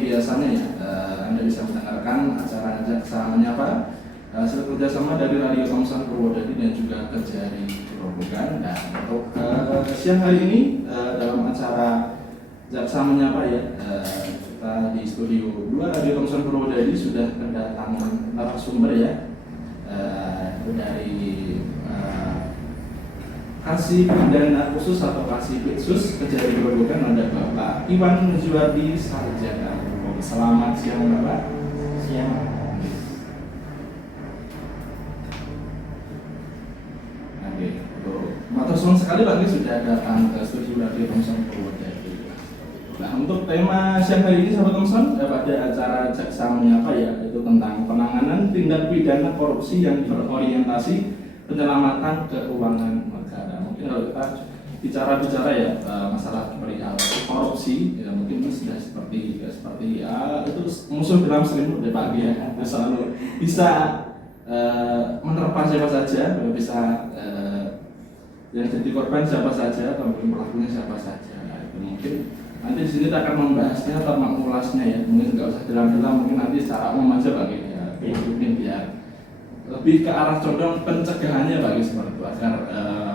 seperti biasanya ya, Anda bisa mendengarkan acara Jaksa Menyapa hasil kerjasama dari Radio Thomson Purwodadi dan juga Kejari Grobogan. Dan untuk siang hari ini dalam acara Jaksa Menyapa ya, kita di studio 2 Radio Thomson Purwodadi sudah kedatangan narasumber ya, dari Kasih Pidana Khusus atau Kasih Pitsus Kejari Grobogan, ada Bapak Iwan Juwardi Sarjana. Selamat siang Bapak. Siang. Oke, matur suwun sekali Pak sudah datang ke studio Radio Thomson Purwodadi. Nah, untuk tema siang hari ini sahabat Thomson pada acara Jaksa Menyapa ya, itu tentang penanganan tindak pidana korupsi yang berorientasi penyelamatan keuangan negara. Mungkin kalau kita bicara ya masalah perihal korupsi ya, mungkin itu sudah seperti itu musuh dalam selimut ya Pak ya, selalu bisa menerpa siapa saja, bisa yang jadi korban siapa saja atau pelakunya siapa saja. Nah, itu mungkin nanti di sini kita akan membahasnya atau mengulasnya ya, mungkin nggak usah dalam-dalam, mungkin nanti secara umum aja Pak ya, mungkin biar lebih ke arah condong pencegahannya bagi seperti itu, agar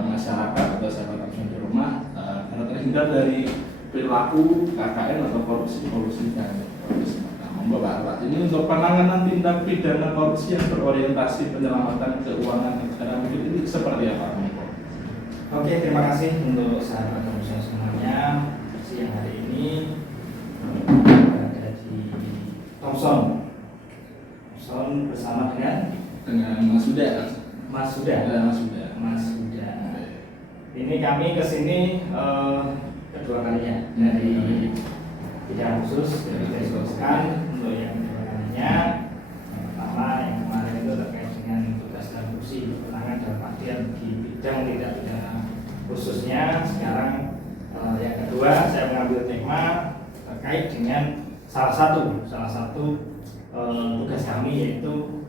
masyarakat atau sahabat Thomson di rumah karena terhindar dari perilaku KKN atau korupsi dan korupsi. Bapak, ini untuk penanganan tindak pidana korupsi yang berorientasi penyelamatan keuangan negara, mungkin ini seperti apa? Oke, terima kasih untuk sahabat Thomson semuanya. Siang hari ini berada di Thomson bersama dengan Mas Huda. Mas Huda. Ini kami kesini kedua kalinya dari bidang khusus dari disebutkan untuk yang kedua kalinya. Yang pertama yang kemarin itu terkait dengan tugas dan fungsi penanganan dalam artian di bidang tindak pidana khususnya. Sekarang yang kedua saya mengambil tema terkait dengan salah satu tugas kami, yaitu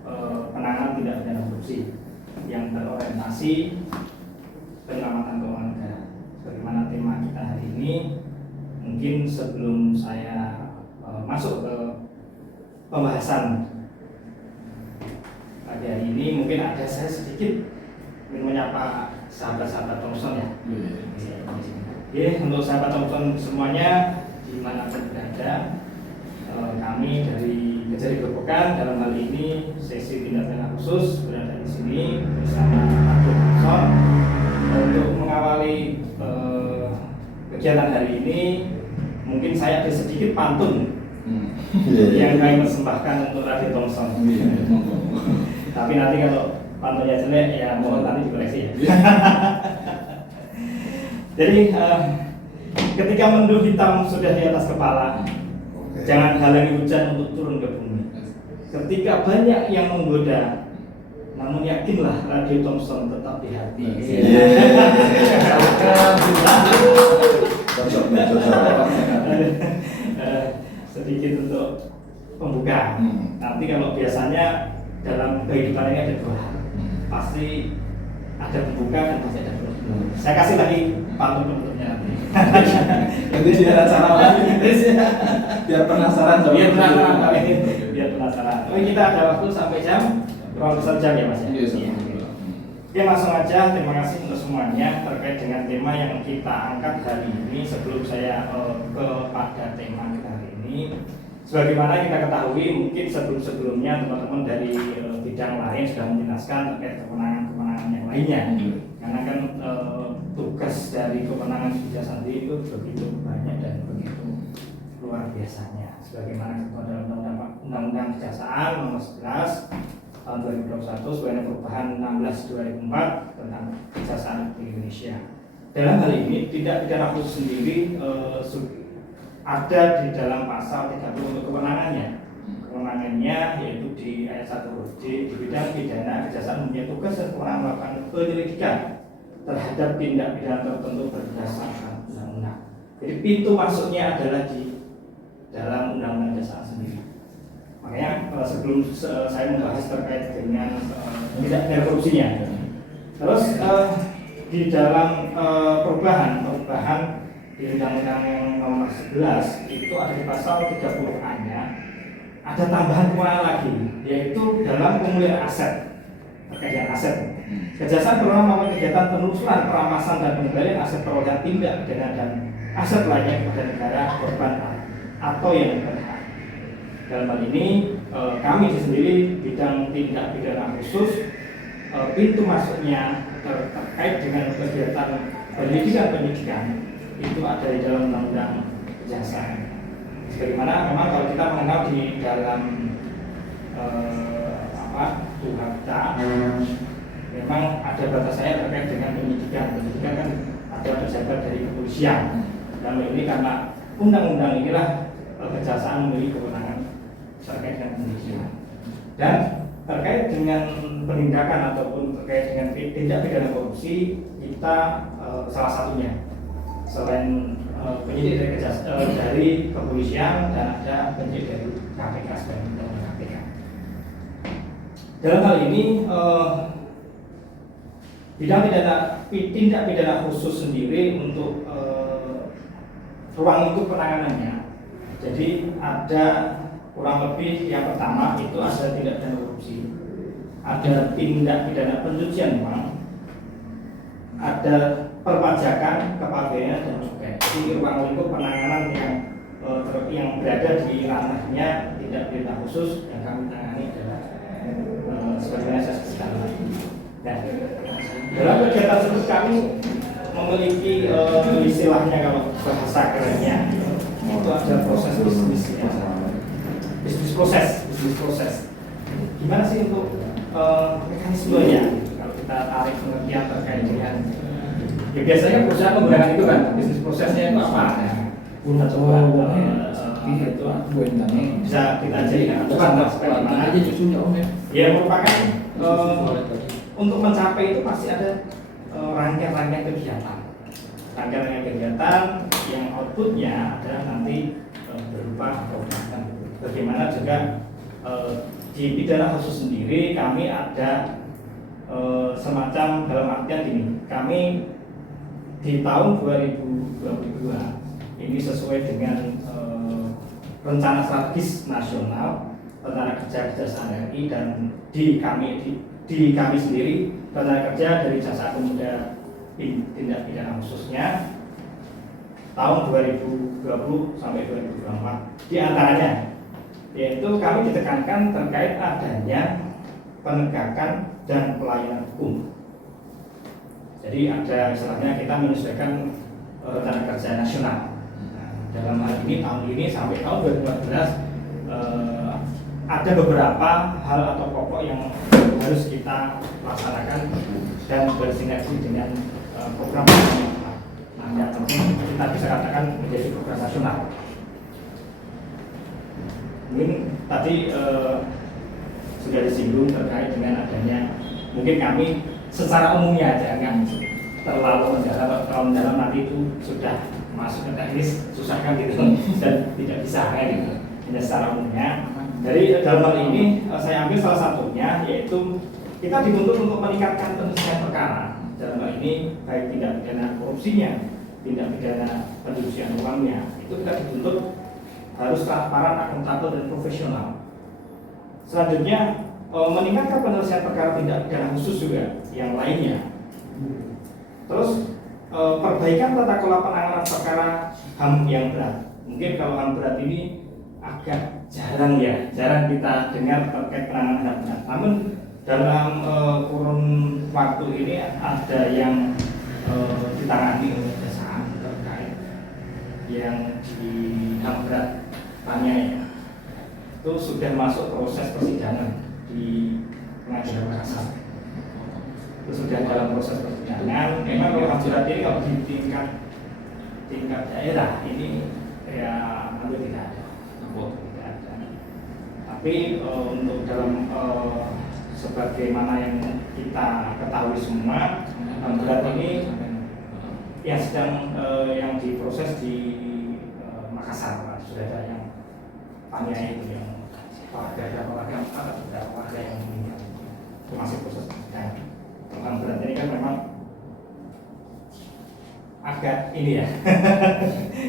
penanganan tindak pidana korupsi yang berorientasi penyelamatan keuangan negara. Bagaimana tema kita hari ini? Mungkin sebelum saya masuk ke pembahasan pada hari ini, mungkin ada saya sedikit ingin menyapa sahabat-sahabat Thomson ya. Oke, untuk sahabat Thomson semuanya dimanapun berada, kami dari Kejari Grobogan dalam hal ini sesi tindak pidana khusus berada di sini bersama Radio Thomson untuk mengawali kegiatan hari ini. Mungkin saya ada sedikit pantun yang kami persembahkan untuk Radio Thomson. Tapi nanti kalau pantunnya jelek ya mohon nanti dikoreksi ya. Jadi ketika mendung hitam sudah di atas kepala, jangan halangi hujan untuk turun ke bumi. Ketika banyak yang menggoda, namun yakinlah Radio Thomson tetap di hati. Sedikit untuk pembuka. Nanti kalau biasanya dalam kehidupan ini ada dua hal, pasti ada pembuka dan pasti ada penutup. Saya kasih lagi pantun penutupnya nanti. Nanti biar acara lagi, biar penasaran. Tapi kita ada waktu sampai jam kurang lebih jam ya Mas ya. Oke, langsung aja. Terima kasih untuk semuanya terkait dengan tema yang kita angkat hari ini. Sebelum saya kepada tema kita hari ini, sebagaimana kita ketahui, mungkin sebelum-sebelumnya teman-teman dari bidang lain sudah menjelaskan terkait kewenangan-kewenangan yang lainnya. Karena kan tugas dari kewenangan kejaksaan itu begitu banyak dan begitu luar biasanya. Sebagaimana ketentuan dalam Undang-Undang Kejaksaan Nomor 11 tahun 2021 sebagai perubahan 16/2004 tentang Kejaksaan di Indonesia. Dalam hal ini tindak pidana khusus sendiri ada di dalam pasal 30 untuk kewenangannya. Kewenangannya yaitu di ayat 1 huruf D, di bidang pidana kejaksaan mempunyai tugas dan kewenangan melakukan penyelidikan terhadap tindak pidana tertentu berdasarkan undang-undang. Jadi pintu masuknya adalah di dalam undang-undang kejaksaan sendiri. Makanya sebelum saya membahas terkait dengan tindak pidana korupsinya, terus di dalam perubahan di Undang-Undang Nomor 11 itu ada di pasal 30 ayat ada tambahan keuangan lagi, yaitu dalam pemulihan aset terkait dengan aset. Kejaksaan pernah melakukan kegiatan penelusuran, perampasan dan pengembalian aset perolehan tindak pidana dan aset lainnya kepada negara korban atau yang berhak. Dalam hal ini kami sendiri bidang tindak pidana khusus, pintu masuknya terkait dengan kegiatan penyidikan itu ada di dalam undang-undang kejaksaan. Sebagaimana memang kalau kita mengenal di dalam Tuhabta, memang ada batasannya terkait dengan penyidikan. Penyidikan kan ada pejabat dari kepolisian. Dan ini karena undang-undang inilah kejaksaan memiliki kewenangan terkait dengan penyidikan. Dan terkait dengan penindakan ataupun terkait dengan tindak pidana korupsi, kita salah satunya selain penyidik dari kepolisian dan ada penyidik dari KPK sebagai KPK. Dalam hal ini bidang tindak pidana khusus sendiri untuk ruang lingkup penanganannya. Jadi ada kurang lebih yang pertama itu ada tindak pidana korupsi, ada tindak pidana pencucian uang, ada perpajakan, kepabaian dan cukai. Jadi ruang lingkup penanganan yang berada di ranahnya tindak pidana khusus yang kami tangani adalah sebagaimana saya sebutkan. Nah, dalam kegiatan tersebut kami memiliki istilahnya kalau bahasa kerennya itu ada proses bisnis proses. Gimana sih untuk mekanismenya? Kalau kita tarik pengertian terkait dengan ya biasanya perusahaan menggunakan itu kan, bisnis prosesnya itu apa? Kita coba itu bisa kita jadikan contoh seperti mana aja justru ya merupakan untuk mencapai itu pasti ada rangkaian kegiatan yang outputnya adalah nanti berupa program. Bagaimana juga di pidana khusus sendiri kami ada semacam dalam artian gini, kami di tahun 2022 ini sesuai dengan rencana strategis nasional rencana kerja Kejaksaan RI dan di kami sendiri rencana kerja dari Jaksa Agung Muda tindak pidana khususnya tahun 2020 sampai 2024 di antaranya yaitu kami ditekankan terkait adanya penegakan dan pelayanan hukum. Jadi ada istilahnya kita menyesuaikan rencana kerja nasional. Nah, dalam hal ini tahun ini sampai tahun 2014 ada beberapa hal atau pokok yang harus kita laksanakan dan bersinergi dengan program yang kita bisa katakan menjadi program nasional. Mungkin tadi sudah disinggung terkait dengan adanya, mungkin kami secara umumnya aja nggak terlalu mendalam, kalau mendalam nanti itu sudah masuk ke teknis susah kan gitu dan tidak bisa kan gitu. Hanya secara umumnya. Dari dalam hal ini saya ambil salah satunya yaitu kita dituntut untuk meningkatkan penyelesaian perkara. Dalam hal ini baik tindak pidana korupsinya, tindak pidana pencucian uangnya, itu kita dituntut harus transparan, akuntabel dan profesional. Selanjutnya meningkatkan penyelesaian perkara tindak pidana khusus juga yang lainnya. Terus perbaikan tata kelola penanganan perkara HAM yang berat. Mungkin kalau HAM berat ini agak jarang kita dengar terkait penanganan HAM berat. Namun dalam kurun waktu ini ada yang ditangani oleh kejaksaan terkait yang di HAM berat tanya itu sudah masuk proses persidangan di pengadilan kasar. Itu sudah dalam proses persidangan. Memang kalau HAM berat ini kalau di tingkat daerah ini ya hampir tidak ada. Tapi untuk dalam sebagaimana yang kita ketahui semua, HAM berat ini yang sedang yang diproses di Makassar, sudah ada yang tanya itu yang warga yang meninggal, itu masih proses persidangan. HAM berat ini kan memang agak ini ya,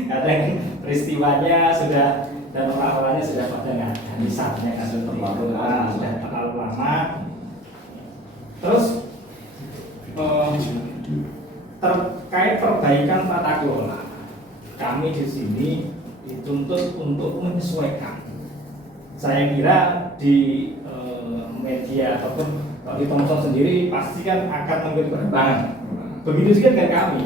kadang peristiwanya sudah dan orang-orangnya sudah pada nggak ada misalnya kan sudah terlalu lama. Terus terkait perbaikan tata kelola, kami di sini dituntut untuk menyesuaikan. Saya kira di media ataupun di Thomson sendiri pasti kan akan mengikuti perkembangan. Begitu juga dengan kami.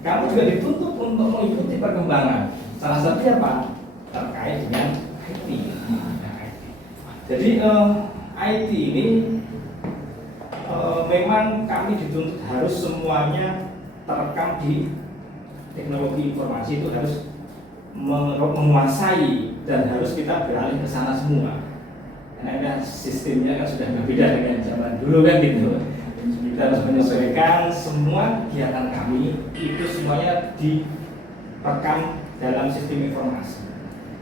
Kami juga dituntut untuk mengikuti perkembangan. Salah satunya apa? Terkait dengan IT. Jadi IT ini memang kami dituntut harus semuanya terekam di teknologi informasi, itu harus menguasai dan harus kita beralih ke sana semua. Karena sistemnya kan sudah berbeda dengan zaman dulu kan gitu. Kita harus menyesuaikan semua kegiatan kami itu semuanya direkam dalam sistem informasi,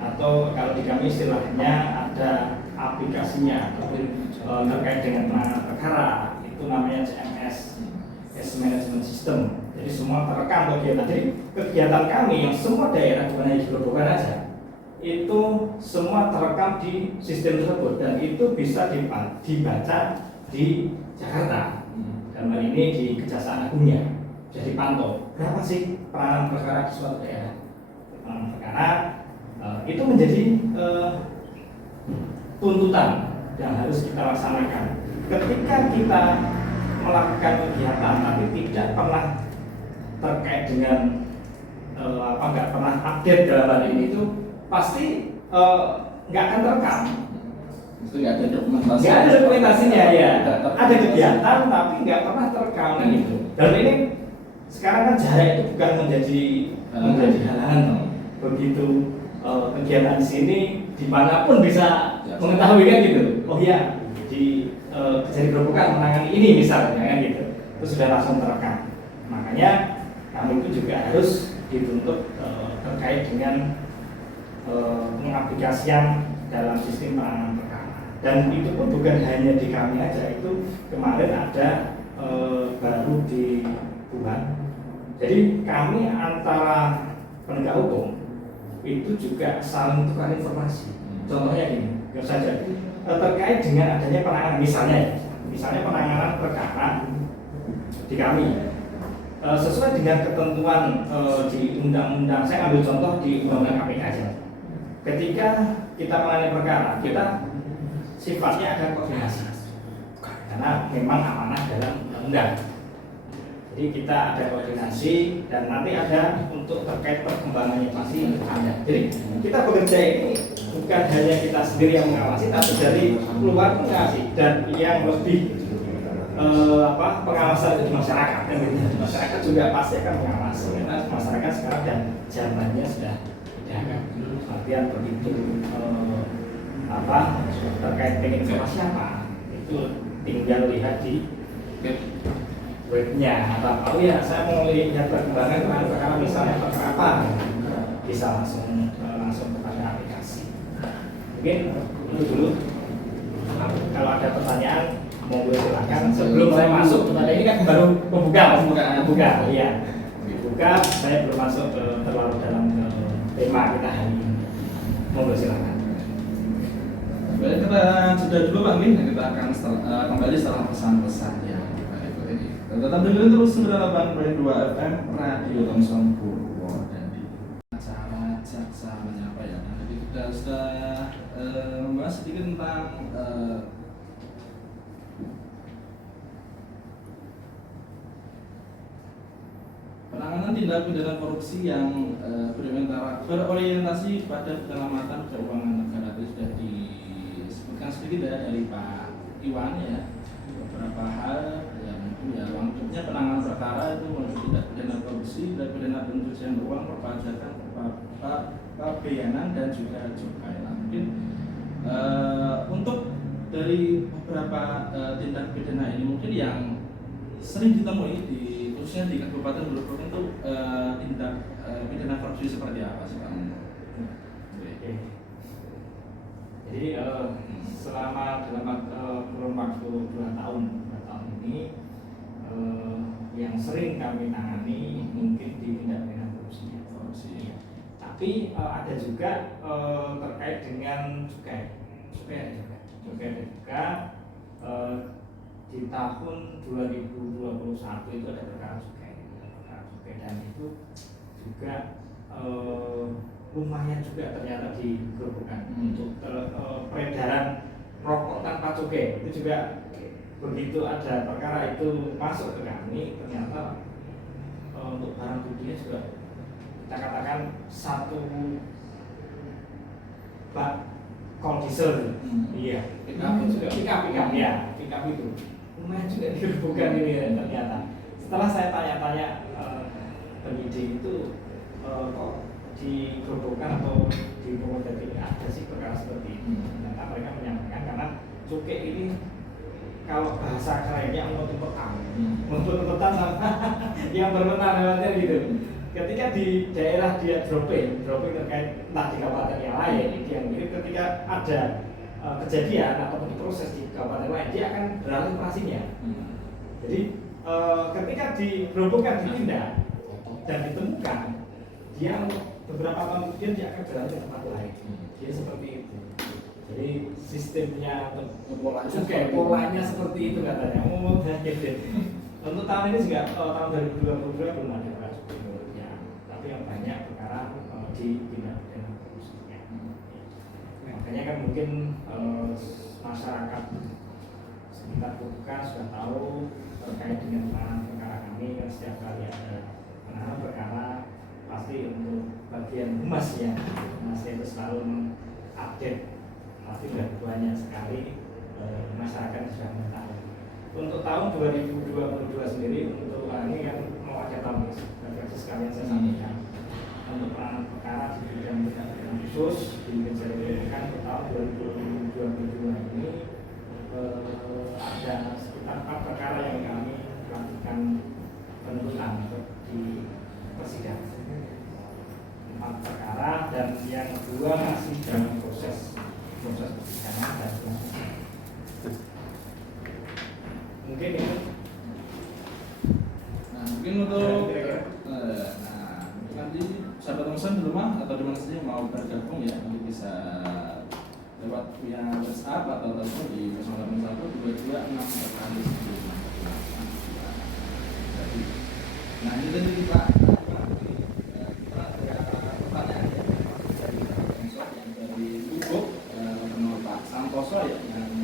atau kalau di kami istilahnya ada aplikasinya ataupun terkait dengan penanganan perkara itu namanya CMS, Case Management System. Jadi semua terekam kegiatan. Jadi kegiatan kami yang semua daerah bukan hanya di Grobogan aja, itu semua terekam di sistem tersebut dan itu bisa dibaca di Jakarta. Dan hal ini di Kejaksaan Agungnya jadi pantau berapa sih penanganan perkara di suatu daerah. Penanganan perkara itu menjadi tuntutan yang harus kita laksanakan. Ketika kita melakukan kegiatan tapi tidak pernah terkait dengan nggak pernah update dalam hal ini, itu pasti nggak akan terekam. Itu nggak ada dokumentasi. Nggak ada dokumentasinya ya. Ada kegiatan tapi nggak pernah terekam gitu. Dan ini sekarang kan jarak itu bukan menjadi halangan. Begitu kegiatan di sini dimanapun bisa mengetahui kan gitu. Oh iya, di kejadian Grobogan menangani ini misalnya kan gitu. Itu sudah langsung terekam. Makanya kami itu juga harus dituntut terkait dengan pengaplikasian dalam sistem penanganan perkara. Dan itu pun bukan hanya di kami aja, itu kemarin ada baru di Tuban. Jadi kami antara penegak hukum itu juga saling tukar informasi. Contohnya ini, saja terkait dengan adanya penanganan, misalnya penanganan perkara di kami sesuai dengan ketentuan di undang-undang. Saya ambil contoh di undang-undang KPK aja. Ketika kita menangani perkara, kita sifatnya ada koordinasi karena memang amanah dalam undang-undang. Jadi kita ada koordinasi dan nanti ada untuk terkait perkembangannya pasti ada. Jadi kita bekerja ini bukan hanya kita sendiri yang mengawasi, tapi dari luar mengawasi, dan yang lebih pengawasan itu di masyarakat. Dan masyarakat juga pasti akan mengawasi karena masyarakat sekarang dan zamannya sudah beda. Artian begitu terkait dengan informasi apa itu tinggal lihat di webnya atau ya saya mau lihat perkembangan perkara misalnya perkara apa, bisa langsung kepada aplikasi. Mungkin itu dulu. Kalau ada pertanyaan monggo silakan. Sebelum saya masuk kepada ini kan baru pembuka, iya. Dibuka, saya belum masuk terlalu dalam tema kita hari ini. Monggo silakan. Baik, kita sudah dulu Pak Min, kita akan kembali setelah pesan-pesan ya. Tetap dengerin terus 98.2 FM Radio Thomson Purwodadi. Acara jaksa menyapa ya. Jadi kita sudah membahas sedikit tentang penanganan tindak pidana korupsi yang berorientasi pada penyelamatan keuangan negara. Itu sudah disebutkan sedikit ya dari Pak Iwan ya, beberapa hal yang ya lengkapnya penanganan perkara itu mulai tindak pidana korupsi, tindak pidana pencucian uang, perpajakan, kepabeanan dan juga cukai. Nah, mungkin untuk dari beberapa tindak pidana ini mungkin yang sering ditemui khususnya di Kabupaten Grobogan itu tindak pidana korupsi seperti apa sih Pak? Jadi selama dalam kurun waktu 2 tahun ini yang sering kami tangani mungkin di tindak pidana korupsi. Tapi ada juga terkait dengan cukai juga di tahun 2021 itu ada perkara cukai dan itu juga lumayan juga ternyata digerbukan untuk peredaran rokok tanpa cukai. Itu juga begitu ada perkara itu masuk ke kami, ternyata untuk barang buktinya juga kita katakan satu bak kol diesel, iya, pickup ya, pickup itu lumayan juga digerbukan ini ternyata. Setelah saya tanya-tanya penyidik itu kok digerbukan atau di Polda ini ada sih perkara seperti ini. Ternyata mereka menyampaikan karena cukai ini kalau bahasa kerennya umpet-umpetan sama yang bermenang gitu. Ketika di daerah dia dropping terkait entah di kabupaten yang lain, yang mirip ketika ada kejadian atau proses di kabupaten lain, dia akan beralih operasinya. Jadi ketika digerobokkan, ditindak dan ditemukan, dia beberapa tahun kemudian dia akan beralih ke tempat lain. Dia seperti itu. Jadi sistemnya polanya seperti itu katanya. Untuk tahun ini juga tahun 2022 belum ada perkara cukai, tapi yang banyak perkara di tindak pidana korupsinya. Makanya kan mungkin masyarakat sekitar Bukan sudah tahu terkait dengan penanganan perkara kami, kan setiap kali ada penanganan perkara pasti untuk bagian humas ya, humas itu selalu mengupdate. Pasti sudah banyak sekali masyarakat sudah mengetahui. Untuk tahun 2022 sendiri, untuk ini kan mau ada tahun sekalian saya sampaikan untuk penanganan perkara di bidang tindak pidana khusus di Kejadian ke tahun 2022 ini ada sekitar 4 perkara yang kami lakukan penuntutan di persidangan. 4 perkara dan yang 2 masih dalam proses persidangan dan mungkin itu. Nah, mungkin untuk nanti sahabat pemesan di rumah atau di mana saja mau bergabung ya, nanti bisa lewat via WhatsApp atau telepon di 081 22 6 Nah, ini tadi Pak, kita ada pertanyaan ya dari yang dari Google Pak Santoso ya, yang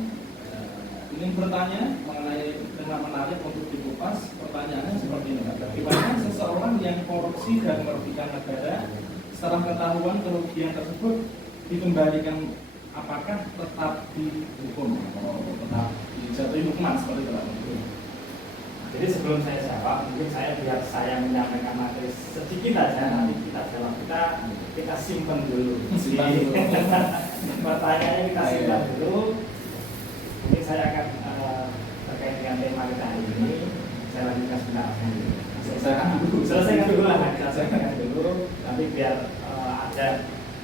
ingin bertanya mengenai tema menarik untuk dikupas. Pertanyaannya seperti ini, bagaimana seseorang yang korupsi dan merugikan negara setelah ketahuan kerugian tersebut dikembalikan, apakah tetap dihukum atau tetap dijatuhi hukuman seperti itu? Jadi sebelum saya jawab, mungkin biar saya menyampaikan materi sedikit aja, nanti kita jawab, kita simpen dulu. Pertanyaannya kita simpan dulu. Mungkin saya akan terkait dengan tema kita hari ini, saya lanjutkan sebentar. Selesaikan dulu, nanti biar ada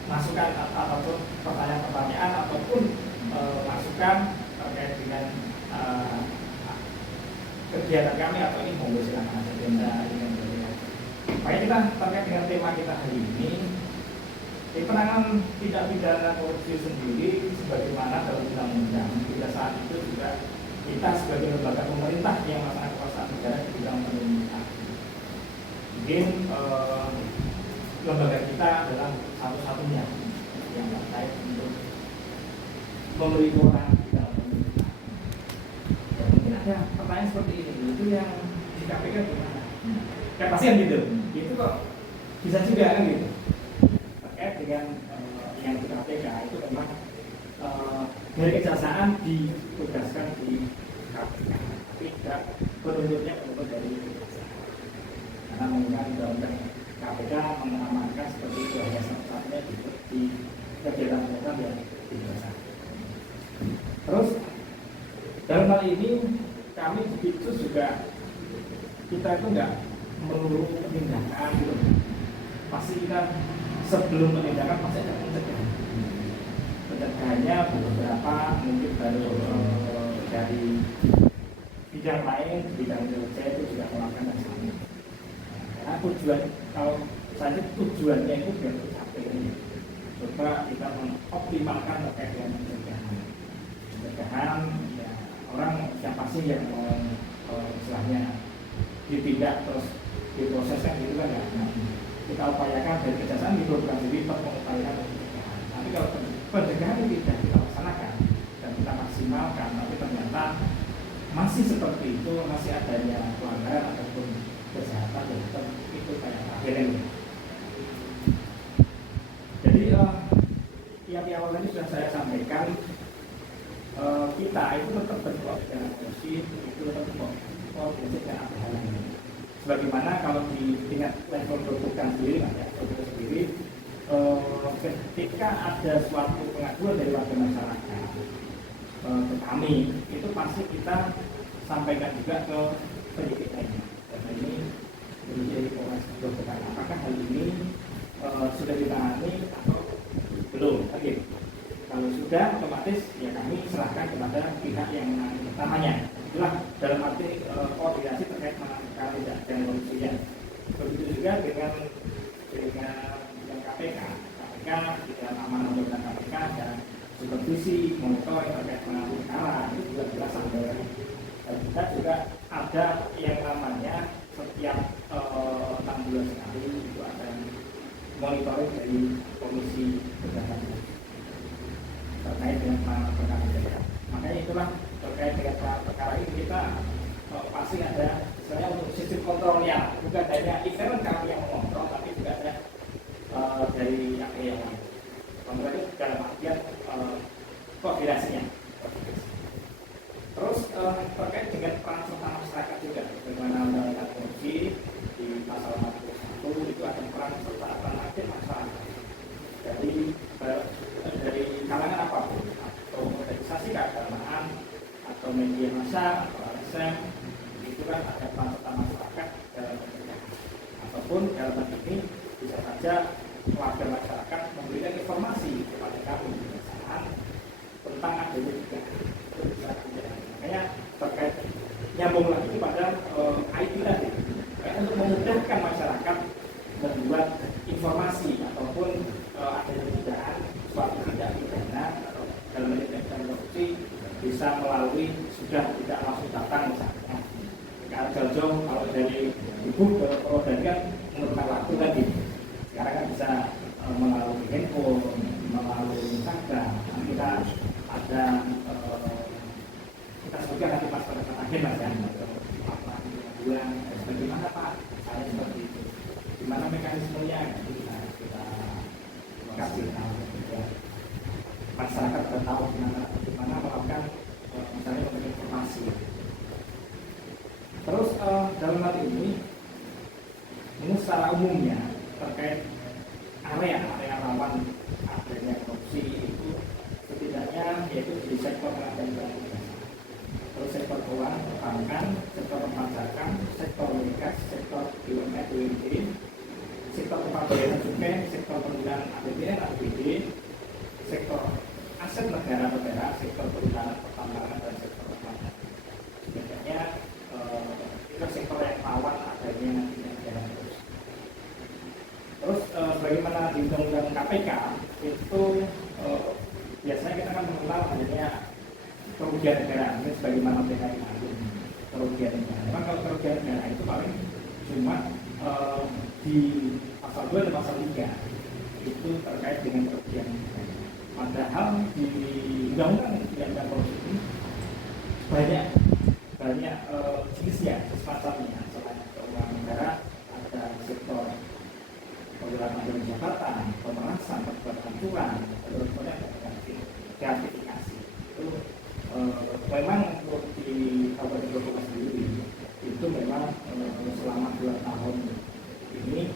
masukan ataupun pertanyaan-pertanyaan ataupun masukan terkait dengan kegiatan kami atau ini monggo silakan aja Makanya kita terkait dengan tema kita hari ini, di penanganan tindak pidana korupsi sendiri sebagaimana dalam undang-undang, pada saat itu juga kita sebagai lembaga pemerintah yang melaksanakan kekuasaan negara di bidang pemerintahan. Mungkin lembaga kita adalah satu-satunya yang terkait untuk memberi kewenangan di dalam pemerintahan. Ya, mungkin ada pertanyaan seperti ini, itu yang di KPK gimana? Kan pasti kan gitu, itu kok bisa juga kan gitu. Terkait dengan yang di KPK itu memang dari kejaksaan ditugaskan di KPK, tapi tidak penuntutnya penuntut dari kejaksaan. Karena mengingat di dalam KPK mengamankan seperti itu hanya satu-satunya di kegiatan-kegiatan yang dikejaksaan. Terus dalam hal ini kami itu juga kita itu enggak melulu penindakan gitu. Pasti kita sebelum penindakan pasti ada pencegahan. Pencegahannya beberapa mungkin baru dari bidang lain, bidang saya itu juga melakukan yang sama. Karena tujuan kalau saja tujuannya itu biar tercapai. optimalkan terkait dengan pencegahan ya, orang siapa sih yang mau istilahnya ditindak terus diproseskan gitu kan ya. Kita upayakan dari kejaksaan itu bukan diri mengupayakan pencegahan. Tapi kalau pencegahan ini tidak kita laksanakan dan kita maksimalkan, tapi ternyata masih seperti itu, masih adanya pelanggaran ataupun kejahatan dan itu kayak terakhir ini. Jadi yang di awal tadi sudah saya sampaikan, kita itu tetap berdoa dengan kursi, itu tetap koordinasi dengan apa ini. Sebagaimana kalau di tingkat level produkan sendiri, produk sendiri, ketika ada suatu pengaduan dari warga masyarakat ke kami, itu pasti kita sampaikan juga ke penyidik lainnya. Dan ini menjadi proses produkan. Apakah hal ini sudah ditangani atau belum? Oke. Kalau sudah, otomatis ya kami serahkan kepada pihak yang menangani utamanya. Itulah dalam arti koordinasi terkait menangani dan korupsinya. Begitu juga dengan KPK. KPK di dalam amanah undang KPK dan supervisi monitoring terkait menangani perkara itu juga jelas ada. Dan kita juga ada yang namanya setiap 6 bulan sekali itu ada monitoring dari Komisi Pemberantasan terkait dengan penanganan perkara daerah. Makanya itulah terkait dengan perkara ini kita pasti ada misalnya untuk sistem kontrolnya, bukan hanya event kami yang mengontrol, tapi juga ada dari yang lain. Kontrol itu dalam artian koordinasinya. Terus terkait dengan peran serta masyarakat juga, bagaimana undang-undang korupsi di pasal 41 itu ada peran serta aktif masyarakat dari kalangan apapun, atau organisasi keagamaan, atau media massa, atau LSM, itu kan ada peran serta masyarakat dalam pencegahan. Ataupun dalam hal ini bisa saja warga masyarakat memberikan informasi kepada kami di kejaksaan tentang adanya juga. Makanya terkait nyambung lagi kepada IT tadi, untuk memudahkan masyarakat membuat informasi ataupun adanya dugaan suatu tindak pidana atau dalam tindak korupsi bisa melalui sudah tidak langsung datang misalnya. Karena jauh-jauh kalau dari ibu ke Prodadi kan memerlukan waktu lagi. Sekarang kan bisa melalui handphone, melalui Instagram. Kita ada kita sebutkan nanti pas pada akhir mas ya, bulan bagaimana Pak, saya seperti itu, gimana mekanismenya, kita kasih tahu ya. Masyarakat tahu bagaimana melakukan misalnya memberikan informasi. Terus dalam hal ini secara umumnya terkait area rawan adanya korupsi itu setidaknya yaitu di sektor pengadaan terus sektor keuangan, perbankan, sektor perpajakan, sektor migas, sektor BUMN, BUMD, sektor pembayaran cukai, sektor penggunaan APBN, APBD, sektor aset negara, sektor perhutanan pertambangan dan sektor pertanian. Sebenarnya itu sektor yang rawan adanya nantinya terus. Terus bagaimana di undang-undang KPK itu biasanya kita kan mengenal adanya kerugian negara, ini sebagaimana PKI Agung, kerugian negara. Memang kalau kerugian negara itu paling cuma di pasal 2 dan pasal 3 itu terkait dengan kerugian negara. Padahal di undang-undang yang korupsi ini banyak jenisnya, semacamnya. Selain keuangan negara ada sektor pengelolaan anggaran Jakarta, pemerasan, perbuatan curang, terus gratifikasi. Itu memang untuk di Kabupaten Bogor sendiri itu memang selama 2 tahun ini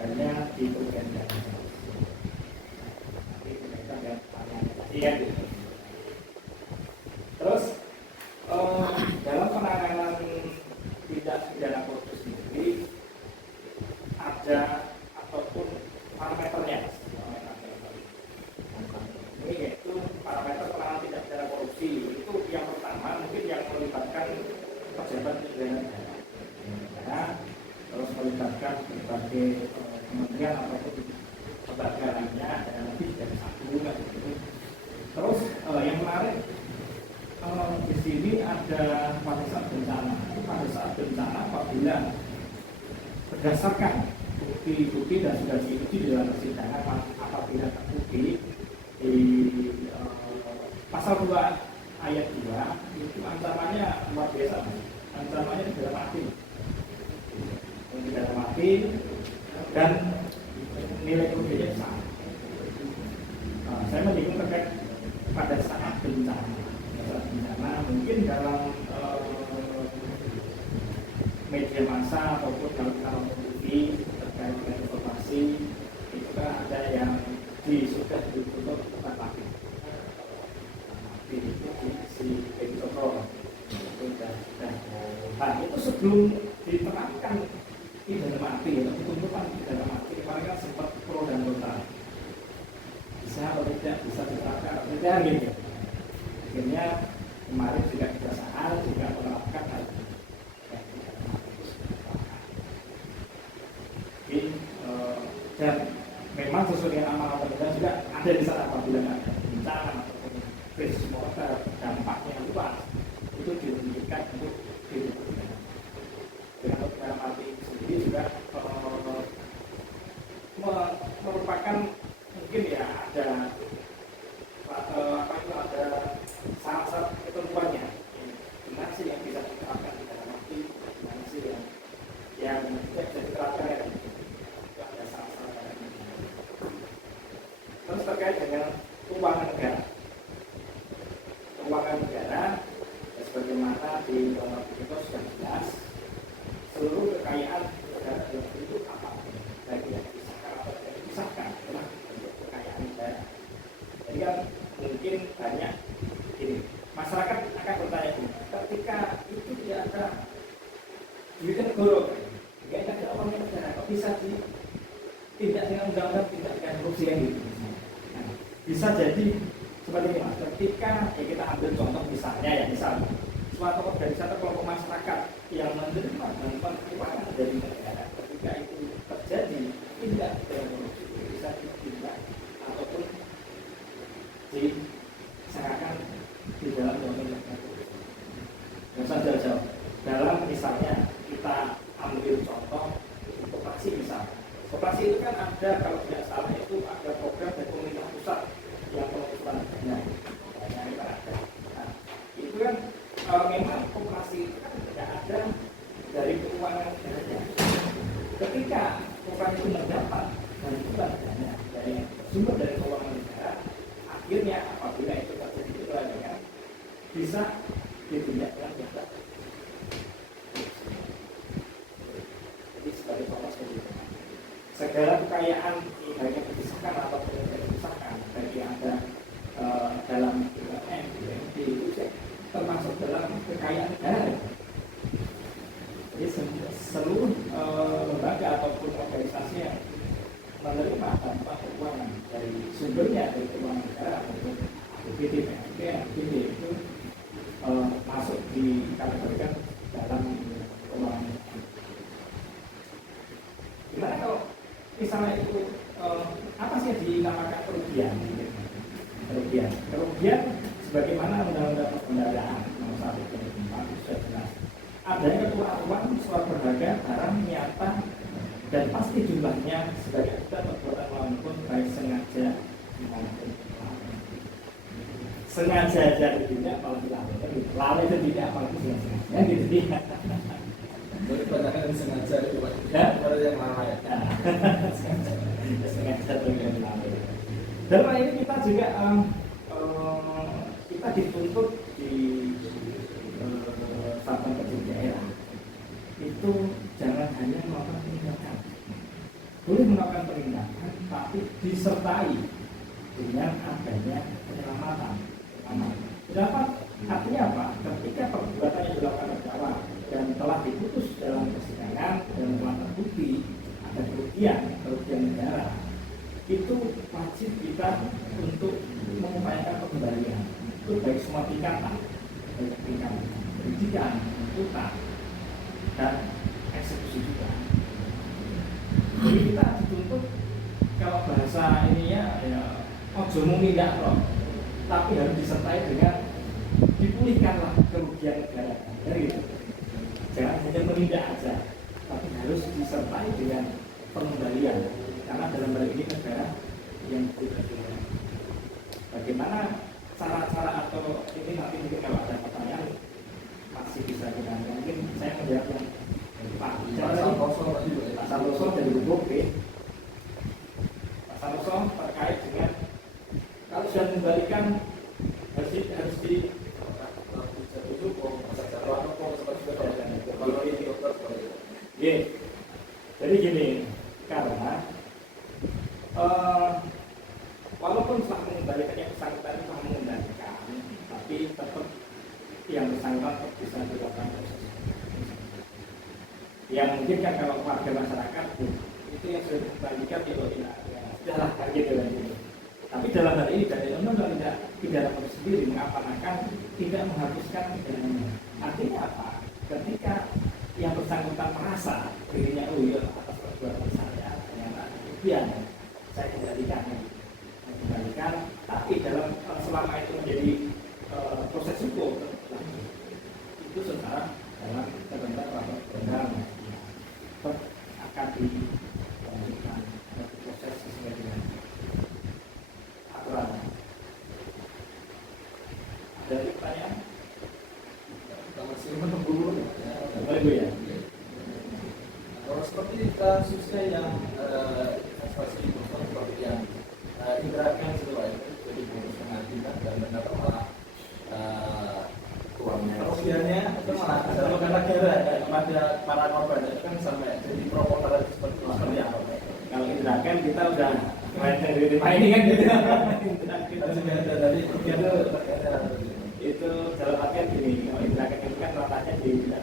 hanya di kerugian negara. Tapi kita lihat iya gitu. Terus dalam penanganan tindak pidana korupsi sendiri ada ataupun parameternya. Ini yaitu parameter penanganan tindak pidana korupsi. Itu yang pertama mungkin yang melibatkan pejabat pidana negara, terus melibatkan berbagai kementerian ataupun lembaga lainnya, ada lebih dari 1 gitu. kemarin di sini ada pada saat bencana. Pada saat bencana apabila berdasarkan bukti-bukti dan sudah diuji di dalam persidangan, apabila terbukti di pasal 2 ayat 2 itu ancamannya luar biasa, ancamannya pidana mati dan nilai kerugiannya besar. Saya menyinggung terkait pada saat bencana, mungkin dalam media massa ataupun dalam TV terkait dengan informasi itu kan ada yang sudah ditutup tempat mati itu si Bedi Cokro itu itu sebelum diterapkan pidana mati atau tuntutan pidana mati kemarin kan sempat pro dan kontra, bisa atau tidak bisa diterapkan atau tidak gitu. Akhirnya kemarin juga kejaksaan juga menerapkan hal ini. Dan memang sesuai dengan amanah pemerintah juga ada di sana apabila ada bencana ataupun krisis moneter dampaknya luas itu dimungkinkan untuk dihidupkan. Dengan pidana mati sendiri juga merupakan mungkin ya ada ada syarat-syarat ketentuannya. Benar sih yang bisa diterapkan pidana mati, benar sih yang tidak bisa diterapkan ya. Terus terkait dengan keuangan negara, sebagaimana di undang-undang itu sudah jelas seluruh kekayaan negara dalam bentuk apa, baik yang disahkan atau tidak disahkan adalah bentuk kekayaan negara. Jadi kan mungkin banyak ini masyarakat akan bertanya ketika itu tidak ada duit negara, tidak ada uangnya negara, kok bisa tidak dengan undang-undang tidak dengan korupsi yang gitu. Bisa jadi seperti ini mas, ketika kita ambil contoh misalnya suatu organisasi kelompok masyarakat yang menerima bantuan keuangan dari negara, ketika itu terjadi tidak dengan korupsi bisa ditindak ataupun disangkakan di dalam undang-undang korupsi. Yang saja jauh dalam misalnya kita ambil contoh koperasi misalnya. Koperasi itu kan ada, kalau tidak salah itu ada program dari pemerintah pusat yang pengusulan dana itu ada. Nah, itu kan memang koperasi itu kan tidak ada dari keuangan negara. Ketika koperasi itu mendapat bantuan dana dari sumber dari keuangan negara, akhirnya apabila itu terjadi pelanggaran bisa ditindak dengan berat. Jadi sebagai contoh seperti itu. Segala kekayaan baik yang dipisahkan atau tidak dipisahkan, baik yang ada dalam BUMN, BUMD itu termasuk dalam kekayaan negara. Jadi seluruh lembaga ataupun organisasi yang menerima bantuan keuangan dari sumbernya dari keuangan negara ataupun APBD, PNB, APBD itu masuk dikategorikan dalam keuangan negara. Gimana kalau misalnya itu apa sih yang dinamakan kerugian? Kerugian sebagaimana undang-undang perbendaharaan nomor 1 tahun 2004 sudah jelas. Adanya keluaran suatu berharga barang nyata dan pasti jumlahnya sebagai akibat perbuatan melawan baik sengaja maupun sengaja jadi tidak apalagi lalai itu tidak apalagi sengaja gitu dia. Jadi kebanyakan sengaja itu Pak. Ya, ada yang lalai. Sengaja dengan lalai. Dalam hal ini kita juga kita dituntut di Satuan Kerja Daerah itu jangan hanya melakukan penindakan, boleh melakukan penindakan, tapi disertai dengan adanya penyelamatan. Kenapa? Artinya apa? Ketika perbuatan yang dilakukan terdakwa dan telah diputus dalam persidangan dan telah terbukti ada kerugian negara, itu wajib kita untuk mengupayakan pengembalian. Itu baik semua tingkatan, baik tingkatan pendidikan, utang, dan eksekusi juga. Jadi kita dituntut kalau bahasa ini ya ojo mumindak loh. tapi harus disertai dengan dipulihkanlah kerugian negara. Dari itu, jangan hanya menindak aja, tapi harus disertai dengan pengembalian. Karena dalam hal ini negara yang tidak boleh. Bagaimana cara-cara atau ini nanti mungkin kalau ada pertanyaan masih bisa kita mungkin saya menjawab yang Pak Santoso dari Lubuk Pak Santoso terkait dengan kalau sudah mengembalikan harus di jadi gini, karena walaupun setelah mengembalikan yang bersangkutan itu mengembalikan, tapi tetap yang bersangkutan tetap bisa dilakukan proses. Yang mungkin kan kalau warga masyarakat itu yang sudah dikembalikan itu tidak, ya sudahlah gitu kan gitu. Tapi dalam hal ini dari undang-undang tidak pidana itu sendiri mengamankan tidak menghapuskan pidananya. Artinya apa? Ketika yang bersangkutan merasa dirinya atas perbuatan saya ternyata kemudian saya kembalikan, tapi dalam selama itu menjadi proses hukum itu sekarang dalam ketentuan rapor benar akan dilanjutkan proses sesuai dengan aturan. Ada pertanyaan? Masih menunggu Ya. Kalau seperti kasusnya yang investasi bursa seperti yang Indra Kents itu jadi bonus pengadilan dan ternyata malah kerugiannya itu malah ada negara kepada para korban itu kan sampai jadi provokator seperti apa? Kalau Indra Kents kita udah main dari ini kan gitu. Kita sudah ada dari kerugian itu dalam artian gini, kalau Indra Kents itu kan ratanya di tidak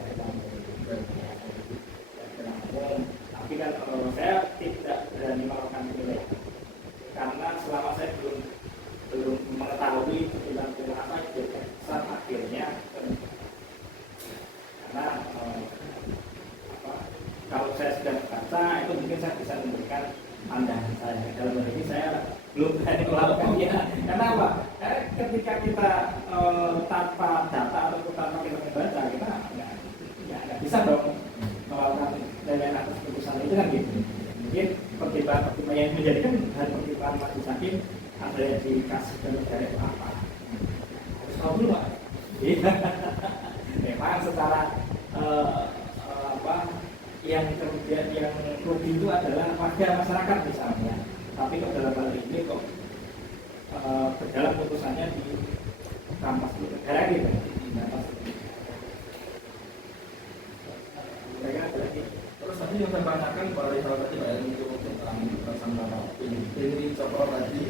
tapi kan saya tidak berani melakukan penilaian karena selama saya belum mengetahui bilang apa itu saat akhirnya karena kalau saya sudah baca itu mungkin saya bisa memberikan pandangan saya. Dalam hal ini saya belum berani melakukannya. Karena apa? Ketika kita tanpa data atau tanpa kita membaca kita nggak bisa dong melakukan penilaian atas keputusan itu kan gitu. Mungkin pertimbangan yang menjadikan hal pertimbangan majelis hakim ada yang dikasih dan negara itu apa? Harus tahu dulu Pak. Memang secara yang kemudian yang rugi itu adalah warga masyarakat misalnya. Tapi kok dalam hal ini kok berjalan putusannya di rampas negara gitu. Terus tadi yang saya tanyakan perihal tadi Pak untuk tersangka ini contoh tadi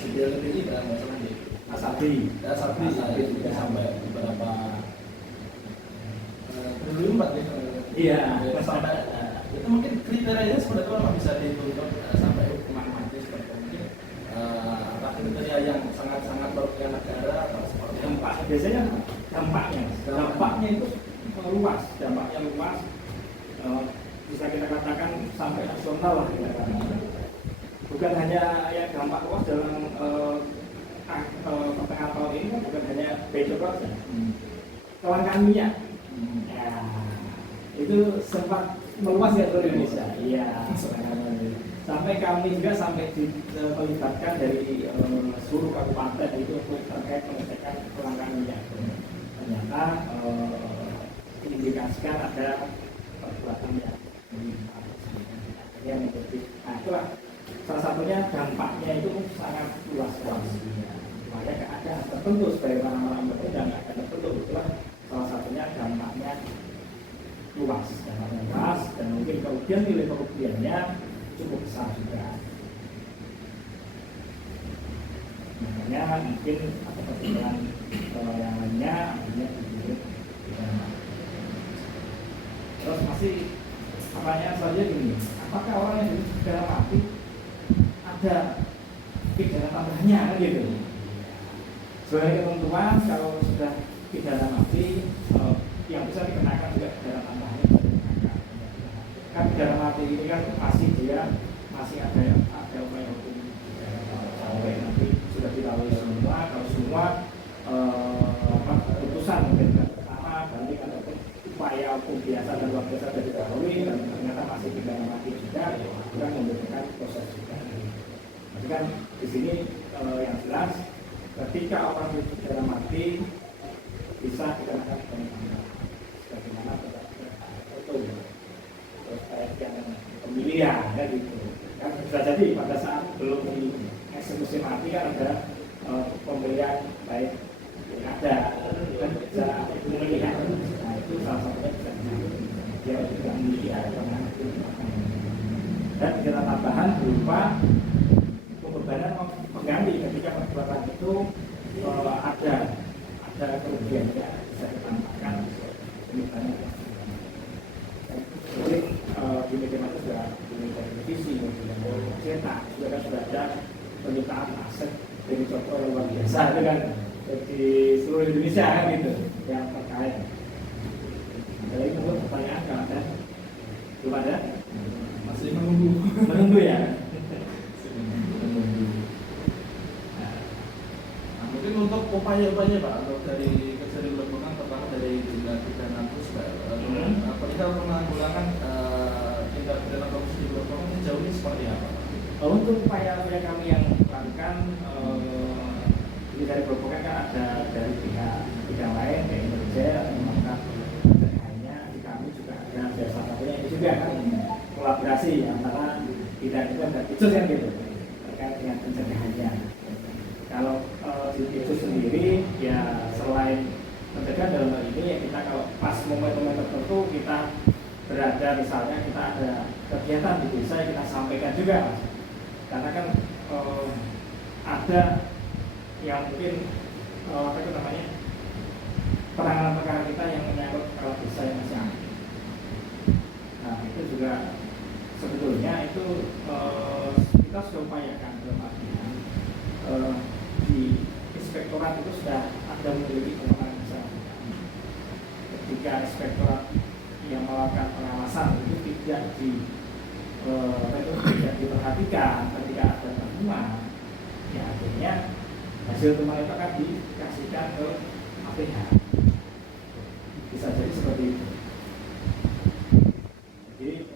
sedial ini dan masalah di Asabi juga sampai beberapa triliun Pak iya sampai itu mungkin kriterianya seperti apa bisa dituntut sampai hukuman mati seperti mungkin kriteria yang sangat merugikan negara atau seperti dampak biasanya dampaknya itu luas bisa kita katakan sampai nasional lah kita katakan. Bukan hanya yang dampak luas dalam pertengahan tahun ini kan bukan hanya bejo saja kelangkaan minyak itu sempat meluas ya seluruh Indonesia sampai kami juga melibatkan dari seluruh kabupaten itu untuk terkait pengecekan kelangkaan minyak. Ternyata diindikasikan ada perbuatan yang menjadi itulah salah satunya dampaknya itu sangat luas makanya keadaan tertentu sebagai mana-mana undang-undang ada tertentu itulah salah satunya dampaknya luas dan mungkin nilai kerugiannya cukup besar juga. Makanya mungkin ada pertimbangan yang lainnya akhirnya terus masih pertanyaan selanjutnya gini, apakah orang yang pidana mati ada pidana tambahannya kan gitu? Sebagai ketentuan kalau sudah pidana mati yang bisa dikenakan juga pidana tambahannya kan pidana mati ini kan masih ada upaya hukum sampai nanti sudah dilalui orang pidana mati bisa dikenakan pidana sebagaimana itu terus kayak yang pemilihan kan gitu kan bisa jadi pada saat belum dieksekusi mati kan ada pemilihan baik ada kan bisa pemilihan, nah itu salah satunya bisa dia juga memiliki dan kita tambahan berupa pembebanan pengganti ketika perbuatan itu ada kerugian ya bisa ditambahkan pembebanan. Jadi di media massa sudah di media televisi, media cetak sudah ada penyitaan aset dari contoh luar biasa itu kan di seluruh Indonesia kan gitu yang terkait. Jadi untuk pertanyaan kalau ada belum ada masih menunggu ya. Nah, mungkin untuk upaya-upaya Pak untuk dari Kejari Belakangan pertama dari tindak pidana terus perihal penanggulangan tindak pidana korupsi di Belakangan ini jauh ini seperti apa Pak? Untuk upaya-upaya kami yang lakukan di dari Belakangan kan ada dari pihak lain kayak Indonesia melakukan pencegahannya, di kami juga ada biasa satunya itu juga kan kolaborasi antara tidak itu dan itu kan gitu terkait dengan pencegahannya. Kalau itu sendiri ya selain mencegah dalam hal ini ya kita kalau pas momen-momen tertentu kita berada misalnya kita ada kegiatan di desa kita sampaikan juga karena kan ada yang mungkin apa itu namanya penanganan perkara kita yang menyangkut kalau desa yang masih aktif. Nah itu juga sebetulnya itu kita sudah upayakan dalam artian di inspektorat itu sudah ada memiliki kewenangan besar. Ketika inspektorat yang melakukan pengawasan itu tidak diperhatikan ketika ada temuan, ya akhirnya hasil temuan itu akan dikasihkan ke APH. Bisa jadi seperti itu. Jadi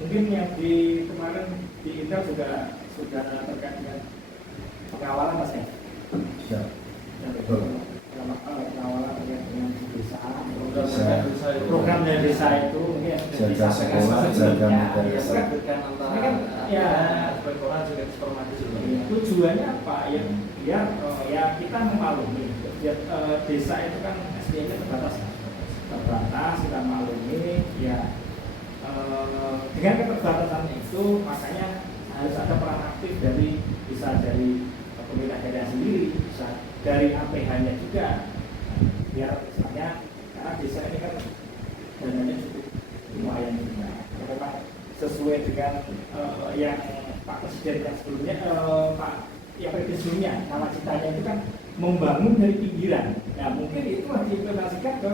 mungkin yang di kemarin di Intel juga sudah terkait dengan pengawalan Mas ya. Ya. Pengawalan terkait dengan desa, program dari desa itu mungkin jaga sekolah, jaga madrasah. Kan ya inspektorat juga informasi juga. Tujuannya apa ya? Biar ya kita memaklumi desa itu kan SDM-nya terbatas kita maklumi ya dengan keterbatasan itu makanya harus ada peran aktif dari bisa dari pemerintah daerah sendiri, bisa dari APH-nya juga biar misalnya karena desa ini kan dananya cukup lumayan juga memang sesuai dengan yang Pak Presiden yang sebelumnya Pak Presiden sebelumnya nawacitanya itu kan membangun dari pinggiran. Nah mungkin itu diimplementasikan ke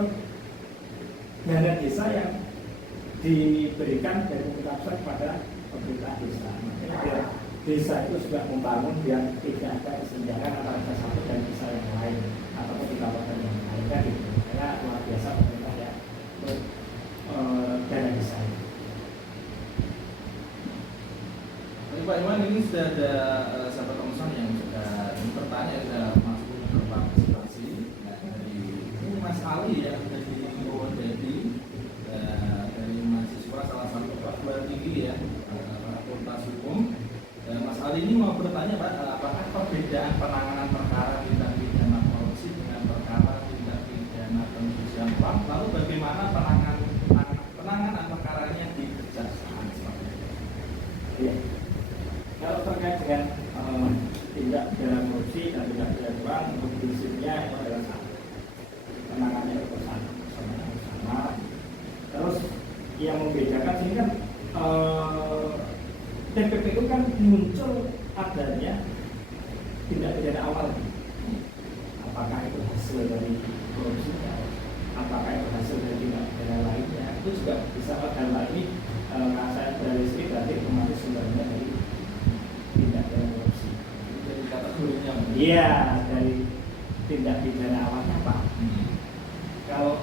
dana desa yang diberikan dari pemerintah pusat kepada pemerintah desa. Makanya biar desa itu juga membangun biar tidak ada kesenjangan antara desa satu dan desa yang lain ataupun di kabupaten yang lain kan gitu. Karena luar biasa pemerintah ya dana desa itu. Pak Iwan, ini sudah ada sahabat Omson yang sudah bertanya, sudah masuk ke partisipasi. Nah, dari ini Mas Ali yang dari Purwodadi, dari mahasiswa salah satu perguruan tinggi ya, Fakultas Hukum. Mas Ali ini mau bertanya Pak, apakah perbedaan penanganan perkara tindak pidana korupsi dengan perkara tindak pidana pencucian uang, lalu bagaimana penanganan perkaranya di kejaksaan seperti itu? Iya. Kalau terkait dengan tindak pidana korupsi dan tindak pidana uang, untuk prinsipnya itu adalah sama. Penanganannya bersama. Terus yang membedakan ini kan TPPU kan muncul adanya tindak pidana awal. Apakah itu hasil dari korupsinya? Apakah itu hasil dari tindak pidana lainnya? Itu juga bisa dalam hal ini saya dari sini berarti otomatis sumbernya dari tindak pidana korupsi. Dari kategorinya? Iya, dari tindak pidana awalnya apa? Kalau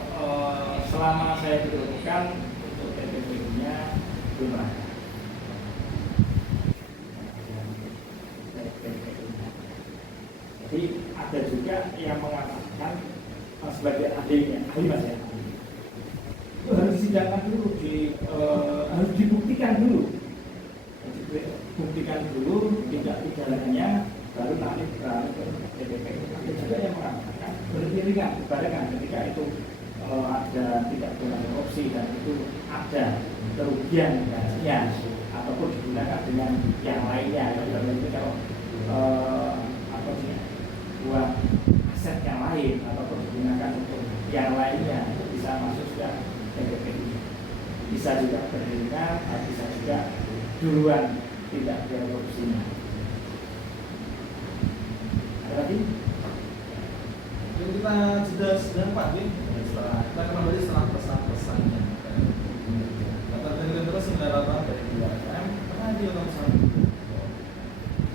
selama saya ditemukan untuk TPPU-nya belum ada. Jadi Jadi ada juga yang mengatakan sebagai ahli mas ya, itu harus disidangkan dulu, harus dibuktikan dulu, tidak pidananya baru nanti beralih ke DPP. Ada juga yang mengatakan beriringan barengan ketika itu ada tidak boleh korupsi dan itu ada kerugian negara ataupun digunakan dengan yang lainnya. Itu kalau buat aset yang lain ataupun digunakan untuk yang lainnya bisa masuk juga DPP. Bisa juga beriringan, bisa juga duluan tidak ada korupsinya. Ada lagi? Jadi kita sudah Pak, kita akan kembali setelah pesan-pesannya. Kata dengerin terus 98 dari 2FM. Karena di Thompson.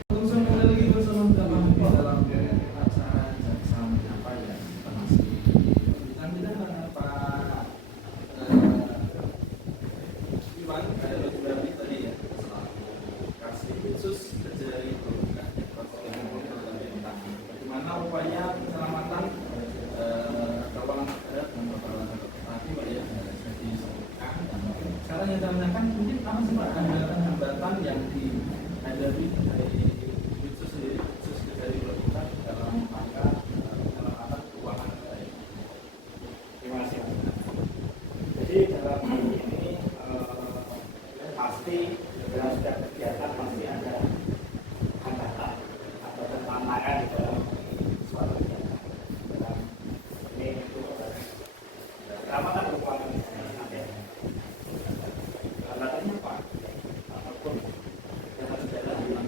Thompson kembali lagi bersama teman di dalam acara jaksa apa ya? Kita masih bincang-bincang Pak Iwan ada berarti tadi ya kasih khusus kejari bagaimana upaya penyelamatan keuangan negara dan peralatan tadi Pak ya sudah disebutkan. Sekarang yang ditanyakan mungkin apa sih Pak hambatan yang dihadapi dari khusus sendiri khusus kejari kita dalam rangka penyelamatan keuangan negara ini. Terima kasih. Jadi dalam hal ini pasti dalam setiap kegiatan pasti ada hambatan atau tantangan di dalam suatu kegiatan. Dalam ini itu penyelamatan keuangan ada. Hambatannya apa? Apapun yang harus jalannya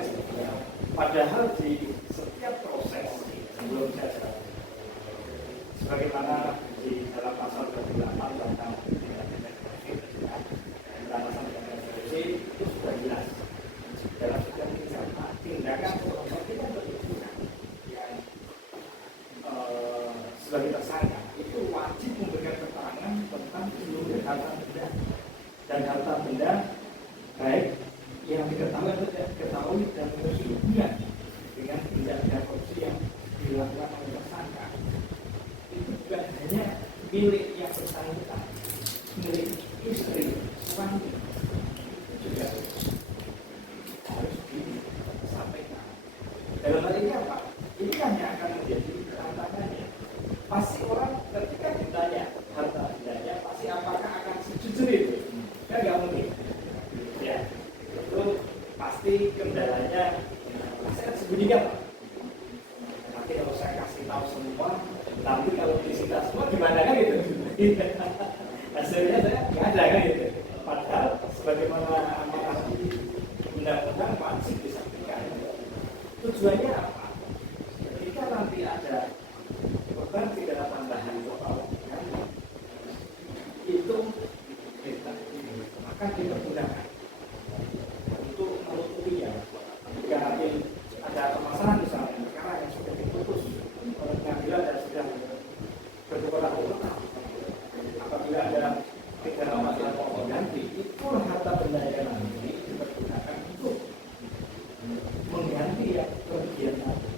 seperti apa? Padahal di setiap proses sebelum saya jalan, sebagaimana di dalam pasal 28 tentang pemberantasan tindak korupsi itu sudah jelas dalam setiap tindakan korupsi kita berhubungan yang sebagai tersangka itu wajib memberikan keterangan tentang seluruh harta benda dan harta benda baik yang diketahui atau tidak diketahui dan memiliki hubungan dengan tindak korupsi yang dilakukan oleh tersangka. Itu bukan hanya milik yang bersangkutan, milik istri, suami, itu juga harus disampaikan. Dalam hal ini apa? Ini hanya akan menjadi tantangannya. Pasti orang ketika ditanya harta bendanya, pasti apakah akan sejujur itu? Kan nggak mungkin. Ya, itu pasti kendalanya. Saya sembunyikan, Pak. Nanti kalau saya kasih tahu semua, nanti kalau disita semua gimana kan gitu? Hasilnya saya nggak ada kan gitu. Padahal sebagaimana amanah undang-undang wajib disampaikan. Tujuannya apa? Ketika nanti ada beban pidana tambahan total itu maka kita gunakan untuk menutupinya. Jika nanti ada permasalahan misalnya sekarang yang sudah diputus oleh pengadilan dan sudah berkurang total, apabila ada pidana masalah pengganti, itu harta benda yang nanti dipergunakan untuk mengganti yang kerugian tadi.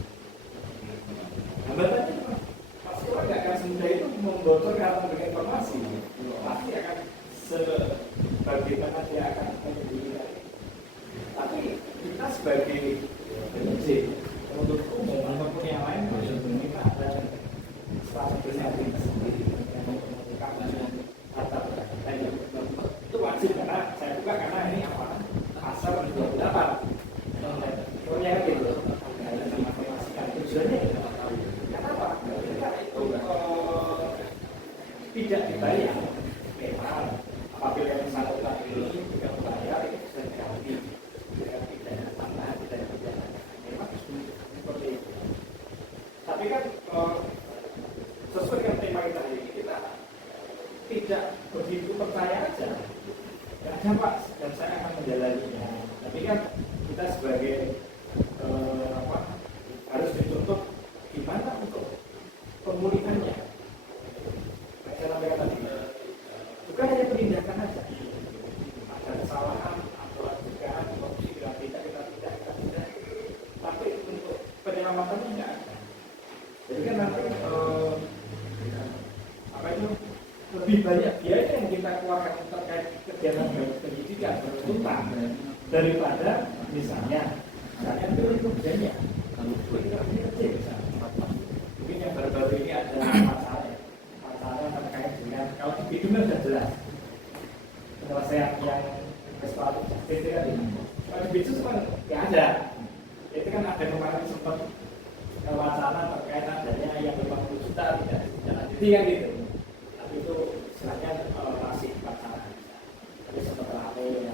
Hambatannya pasti orang nggak akan semudah itu membocorkan atau memberikan informasi, pasti akan sebagaimana dia akan menyembunyikan. Tapi kita sebagai penyidik penuntut umum ataupun yang lain kita ada strategi sendiri yang menentukan harta benda itu wajib karena saya buka karena ini apa pasal 28 pokoknya gitu ada sama informasikan tujuannya kenapa ketika itu tidak dibayar memang apabila yang bersangkutan ini tidak membayar itu bisa diganti dengan pidana tambahan pidana memang seperti itu. Tapi kan sesuai dengan tema kita ini kita tidak begitu percaya aja ya Pak dan saya akan menjalaninya. Tapi kan kita sebagai harus dituntut gimana untuk pemulihannya. Saya sampaikan tadi bukan hanya penindakan aja, ada kesalahan atau dugaan korupsi tidak, tapi untuk keselamatannya nggak ada. Jadi kan nanti apa itu lebih banyak biaya yang kita keluarkan terkait kegiatan pendidikan beruntutan daripada misalnya itu kerjanya kalau kerja misalnya mungkin yang baru-baru ini ada masalah terkait dengan kalau di bidungnya sudah jelas penyelesaian yang kesepakatan justice itu kan kalau di bidung kan nggak ada. Itu kan ada kemarin sempat wacana terkait adanya yang 50 juta tidak lanjuti kan gitu. Tapi itu istilahnya masih wacana. Tapi sempat ramai ya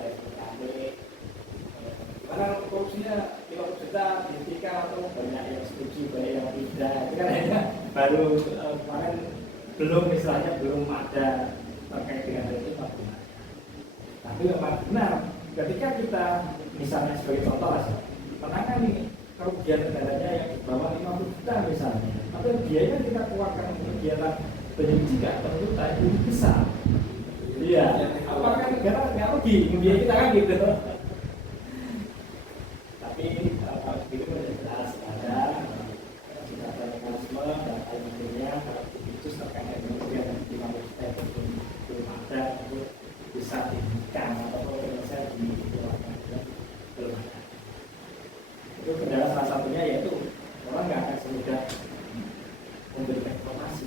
karena korupsinya 50 juta dihentikan atau banyak yang setuju, banyak yang tidak. Itu kan hanya baru kemarin belum istilahnya belum ada terkait dengan itu bagaimana. Tapi memang benar ketika kita misalnya sebagai contoh aja menangani kerugian negaranya yang di bawah 50 juta misalnya, atau biaya yang kita keluarkan untuk kegiatan penyidikan penuntutan itu besar. Iya, apakah negara nggak rugi membiayai kita kan gitu? Tapi kalau begitu sudah jelas ada mekanisme dan akhirnya kalau itu terkait dengan kegiatan 50 juta itu belum ada untuk bisa dihentikan atau penyelesaian di keluarga belum ada. Itu kendala salah satunya yaitu orang nggak akan semudah memberikan informasi.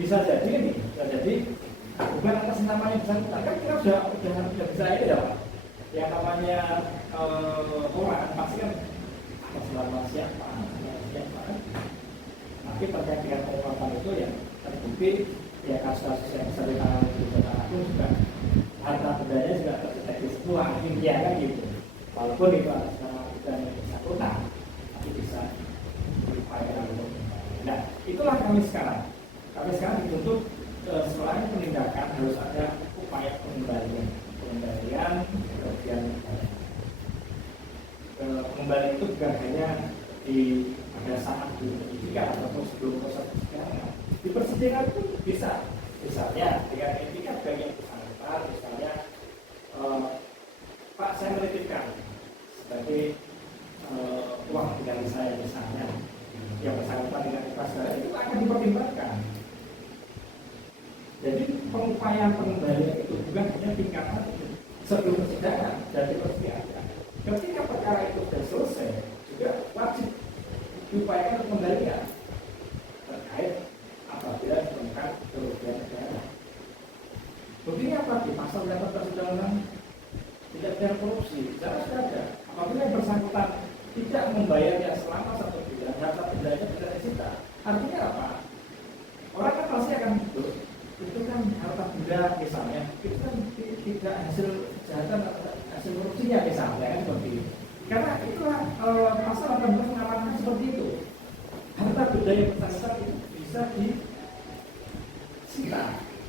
Bisa jadi ini, bisa jadi bukan atas namanya bersangkutan kan kita sudah bisa ini ya Pak. Yang namanya orang pasti kan atas nama siapa kan. Tapi terkait dengan pengungkapan itu ya terbukti ya kasus-kasus yang bisa ditangani di kota aku juga harta bendanya juga terdeteksi semua intinya kan gitu. Walaupun itu atas nama bukan bersangkutan, tapi bisa diupayakan untuk. Nah, itulah kami sekarang. Kami sekarang dituntut selain penindakan harus ada upaya pengembalian kerugian negara. Pengembalian itu bukan hanya pada saat di pendidikan ataupun sebelum proses persidangan. Di persidangan itu bisa, misalnya dengan etikat bagi yang bersangkutan, misalnya Pak saya menitipkan sebagai uang dari saya misalnya, yang bersangkutan dengan ikhlas itu akan dipertimbangkan. Jadi pengupayaan pengembalian itu bukan hanya tingkatan sebelum persidangan dan di persidangan. Ketika perkara itu sudah selesai, juga wajib diupayakan pengembalian terkait apabila ditemukan kerugian negara. Buktinya apa? Di pasal 18 Undang-Undang Tindak Pidana Korupsi, jelas ada. Apabila yang bersangkutan tidak membayarnya selama 1 bulan, harta bendanya bisa disita. Artinya apa? Orang kan pasti akan itu kan harta benda misalnya, itu kan tidak hasil kejahatan atau hasil korupsinya misalnya kan seperti itu. Karena itulah pasal 18 mengamankan seperti itu. Harta benda yang bersangkutan itu bisa disita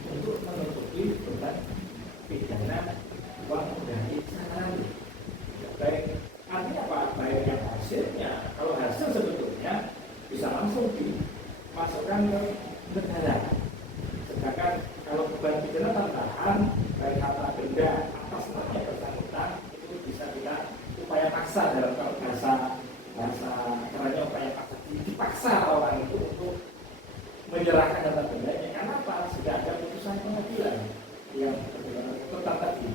untuk menutupi beban pidana uang dari sana. Baik, artinya apa? Baik yang hasilnya, kalau hasil sebetulnya bisa langsung dimasukkan ke negara. Sedangkan kalau beban pidana tambahan, baik harta benda atas nama bersangkutan itu bisa kita upaya paksa dalam kalau bahasa caranya upaya paksa dipaksa orang itu untuk menyerahkan harta bendanya. Karena apa? Sudah ada putusan pengadilan yang tetap tadi.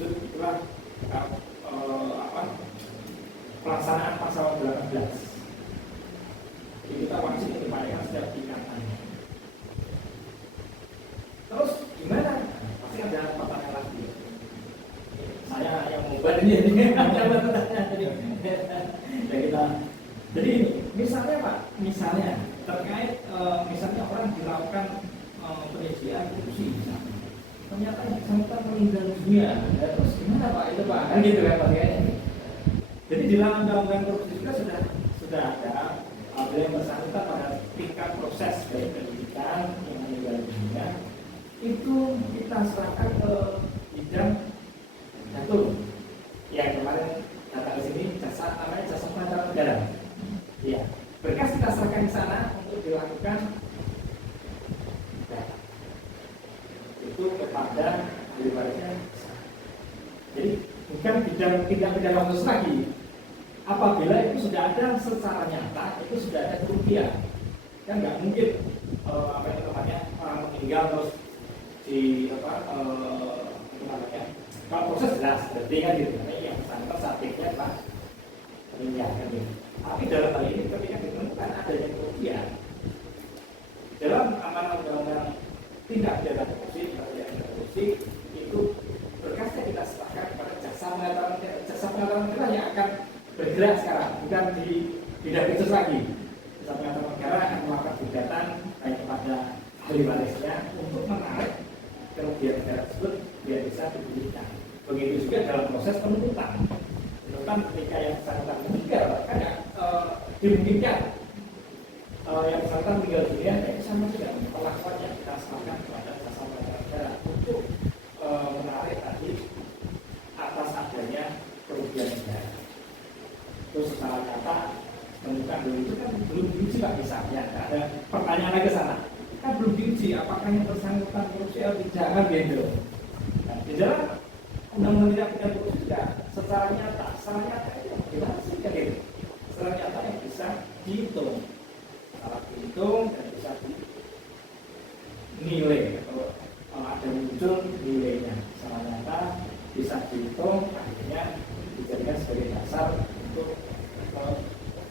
Itulah pelaksanaan pasal 18. Jadi kita wajib mengupayakan setiap tingkatan. Terus gimana? Pasti ada pertanyaan lagi. Saya yang mengubah ini ya kita. Jadi misalnya Pak, misalnya terkait misalnya orang dilakukan penyidikan korupsi misalnya. Ternyata yang bersangkutan meninggal dunia. Ya, terus gimana Pak? Itu Pak kan gitu kan pakaiannya. Jadi di dalam undang-undang korupsi juga sudah ada apabila yang bersangkutan pada tingkat proses dari penyidikan yang meninggal dunia itu kita serahkan ke bidang jatuh. Ya kemarin datang ke sini namanya jasa pengacara negara. Ya, berkas kita serahkan di sana untuk dilakukan itu kepada ahli warisnya. Jadi bukan bidang tindak pidana khusus lagi, apabila itu sudah ada secara nyata, itu sudah ada kerugian. Kan nggak mungkin apa itu namanya orang meninggal terus di apa namanya, kalau proses jelas berarti kan gitu, yang bersangkutan sakitnya Pak meninggal kan gitu. Tapi dalam hal ini ketika ditemukan adanya kerugian dalam amanah undang-undang tindak pidana korupsi, itu berkasnya kita serahkan kepada jaksa pengadilan negara yang akan bergerak sekarang, bukan di bidang khusus lagi. Jaksa pengadilan negara akan melakukan gugatan baik kepada ahli warisnya untuk menarik kerugian negara tersebut biar bisa diberikan. Begitu juga dalam proses penuntutan. Penuntutan ketika yang bersangkutan meninggal, kan dimungkinkan yang bersangkutan meninggal dunia, sama juga perlakuannya kita serahkan kepada jaksa pengadilan negara untuk menarik tadi atas adanya kerugian negara. Terus secara nyata temukan dulu itu kan belum diuji Pak, misalnya ada pertanyaan lagi ke sana, kan belum diuji apakah yang bersangkutan korupsi atau tidak kan gitu. Nah, di dalam undang-undang tindak pidana korupsi juga secara nyata itu jelas sih kan gitu. Secara nyata yang bisa dihitung, salah dihitung dan bisa dinilai atau ada muncul nilainya. Secara nyata bisa dihitung, akhirnya dijadikan sebagai dasar untuk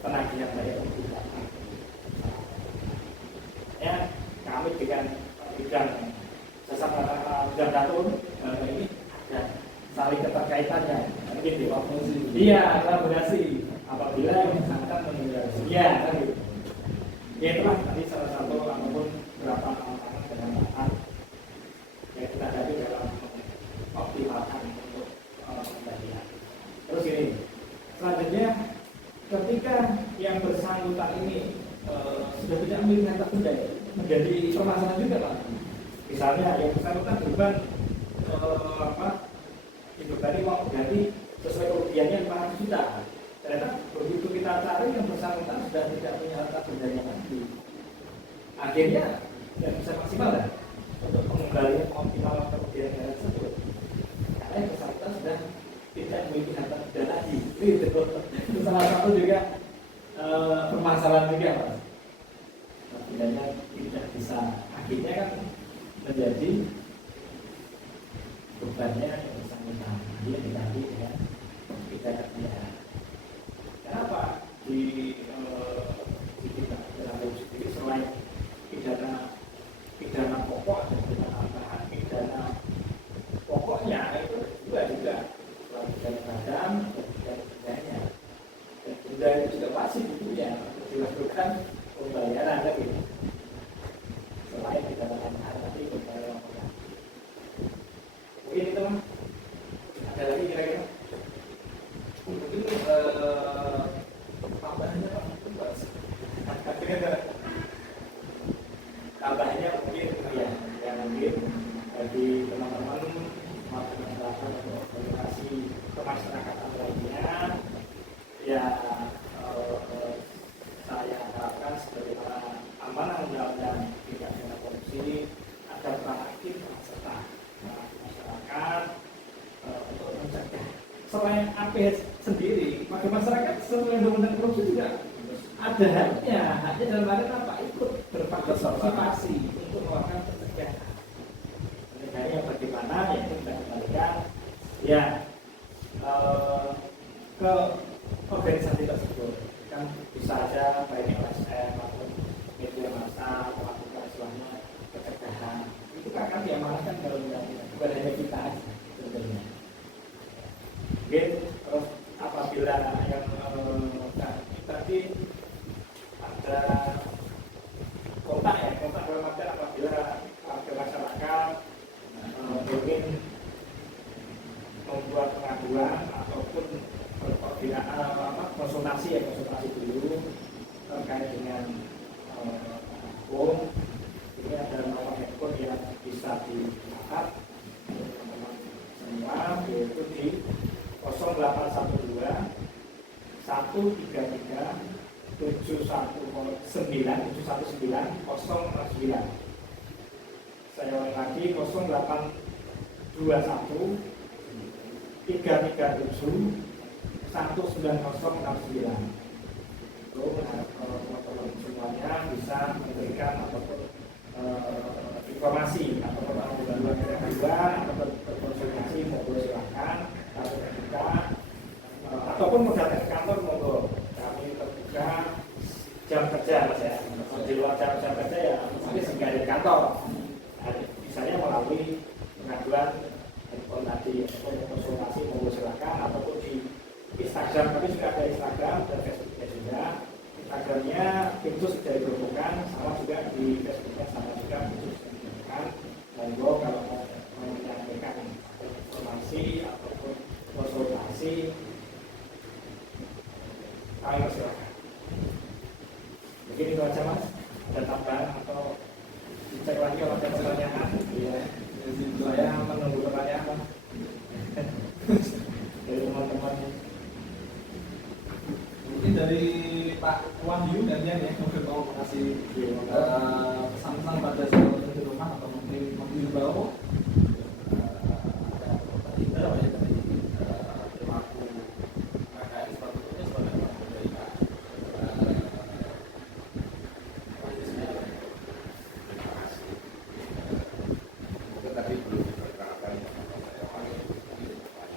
penagihan bayar utang. Ya, kami dengan bidang jasa bidang datur ini ada saling keterkaitannya. Gitu. Iya, kolaborasi. Apabila yang bersangkutan meninggal, iya, kan gitu. Ya itulah tadi salah satu ataupun beberapa tantangan dan manfaat yang kita hadapi dalam optimalkan untuk pembagian. Terus ini, selanjutnya ketika yang bersangkutan ini sudah tidak memiliki harta benda, menjadi permasalahan juga Pak. Misalnya yang bersangkutan beban dibebani uang ganti sesuai kerugiannya 500 juta. Ternyata begitu kita cari yang bersangkutan sudah tidak punya harta bendanya lagi. Akhirnya tidak bisa maksimal kan untuk pengembalian optimal kerugian negara tersebut. Karena yang bersangkutan sudah tidak memiliki harta benda lagi. Itu salah satu juga permasalahan juga Pak. Bendanya tidak bisa, akhirnya kan menjadi bebannya yang bersangkutan. Dia diganti dengan pidana penjara. Kenapa di kita dalam sendiri selain pidana pokok dan pidana tambahan, pidana pokoknya itu juga selain pidana badan dan pidana bendanya. Dan benda itu juga wajib itu ya dilakukan pembayaran lagi. Selain pidana tambahan tapi pembayaran pokok. Mungkin itu Mas. Ada lagi kira-kira? Mungkin tambahannya Pak, tambahannya mungkin ya, yang mungkin bagi teman-teman masyarakat atau organisasi kemasyarakatan lainnya, ya saya harapkan sebagaimana amanah undang-undang tindak pidana korupsi agar peran aktif serta masyarakat untuk mencegah. Selain APH sendiri, bagi masyarakat sesuai undang-undang korupsi juga ada haknya dalam arti apa? Ikut berpartisipasi untuk melakukan pencegahan. Pencegahannya bagaimana? Ya itu kita kembalikan ya ke organisasi tersebut. Kan bisa saja baik LSM maupun media massa melakukan istilahnya pencegahan. Itu kan akan diamanatkan dalam undang-undang, bukan hanya kita aja sebenarnya. Oke, terus apabila yang tadi ada kontak dalam artian apabila warga masyarakat ingin membuat pengaduan ataupun konsultasi dulu terkait dengan hukum. Ini ada nomor handphone yang bisa dicatat teman-teman semua, yaitu di 0812 133 719 009. Saya ulangi lagi 0821 337 19069. Itu teman-teman semuanya bisa memberikan ataupun informasi ataupun gangguan atau berkonsultasi, monggo silakan. Atau terbuka ataupun mau datang ke kantor, monggo kami terbuka jam kerja mas ya. Kalau di luar jam kerja ya mungkin segera di kantor. Misalnya melalui pengaduan handphone tadi ataupun konsultasi, monggo silakan. Ataupun di Instagram, kami juga ada Instagram dan Facebooknya juga. Instagramnya itu sudah ditemukan, sama juga di Facebooknya sama juga itu sudah ditemukan. Monggo kalau mau menyampaikan informasi ataupun konsultasi, kami persilakan. Begini itu aja mas, ada tambahan atau dicek lagi kalau ada pertanyaan? Iya, saya menunggu pertanyaan dari teman-teman. Mungkin dari Pak Wahyu dan Yan ya, mungkin mau kasih pesan-pesan pada sahabat di rumah atau mungkin bawa kita ya dari perilaku KKN sepatutnya sebagai orang dari Itu tadi belum diperkenalkan saya panggil saya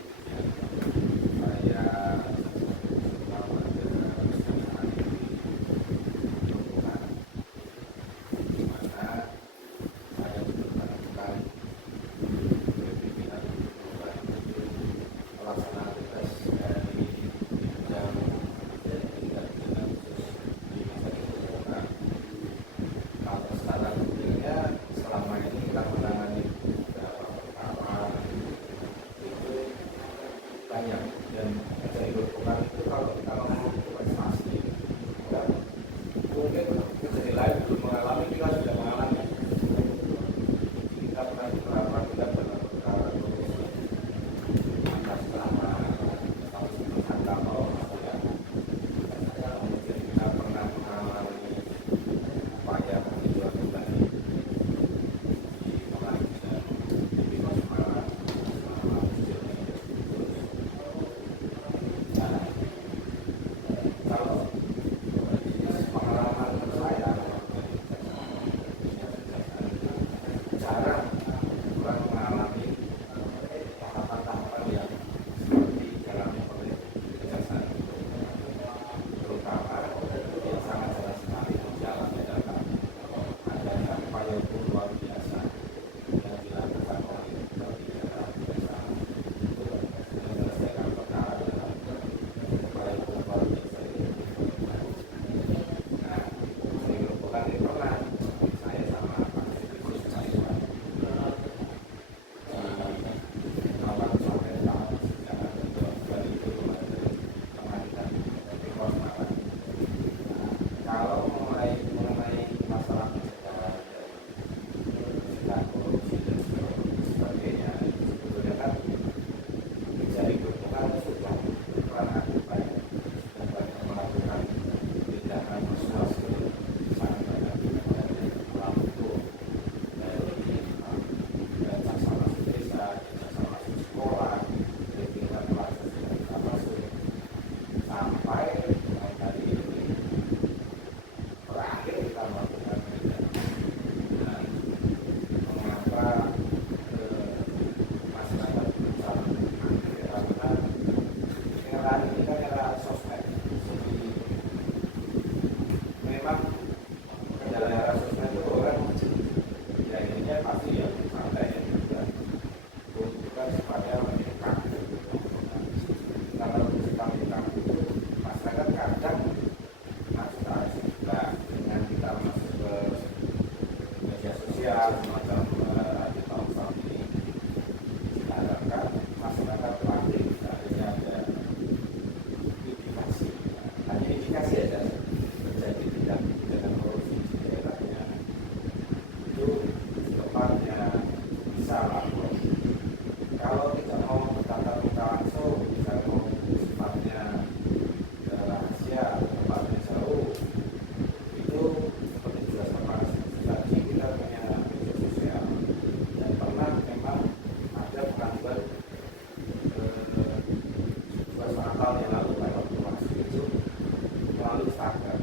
startup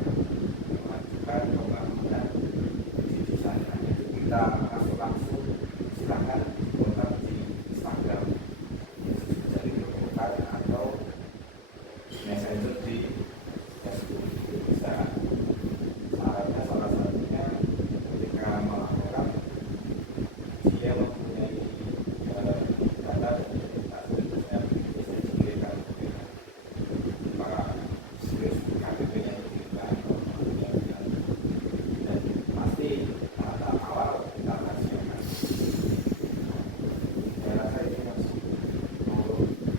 yang melakukan pembangunan di sana. Kita langsung silakan kontak di Instagram jadi berkomentar atau messenger di Facebook. Bisa sarannya salah satunya ketika melakukan dia mempunyai data dan identitas bisa diberikan para serius KTP yang diberikan dan pasti tahap awal kita akan siapkan. Saya rasa ini masih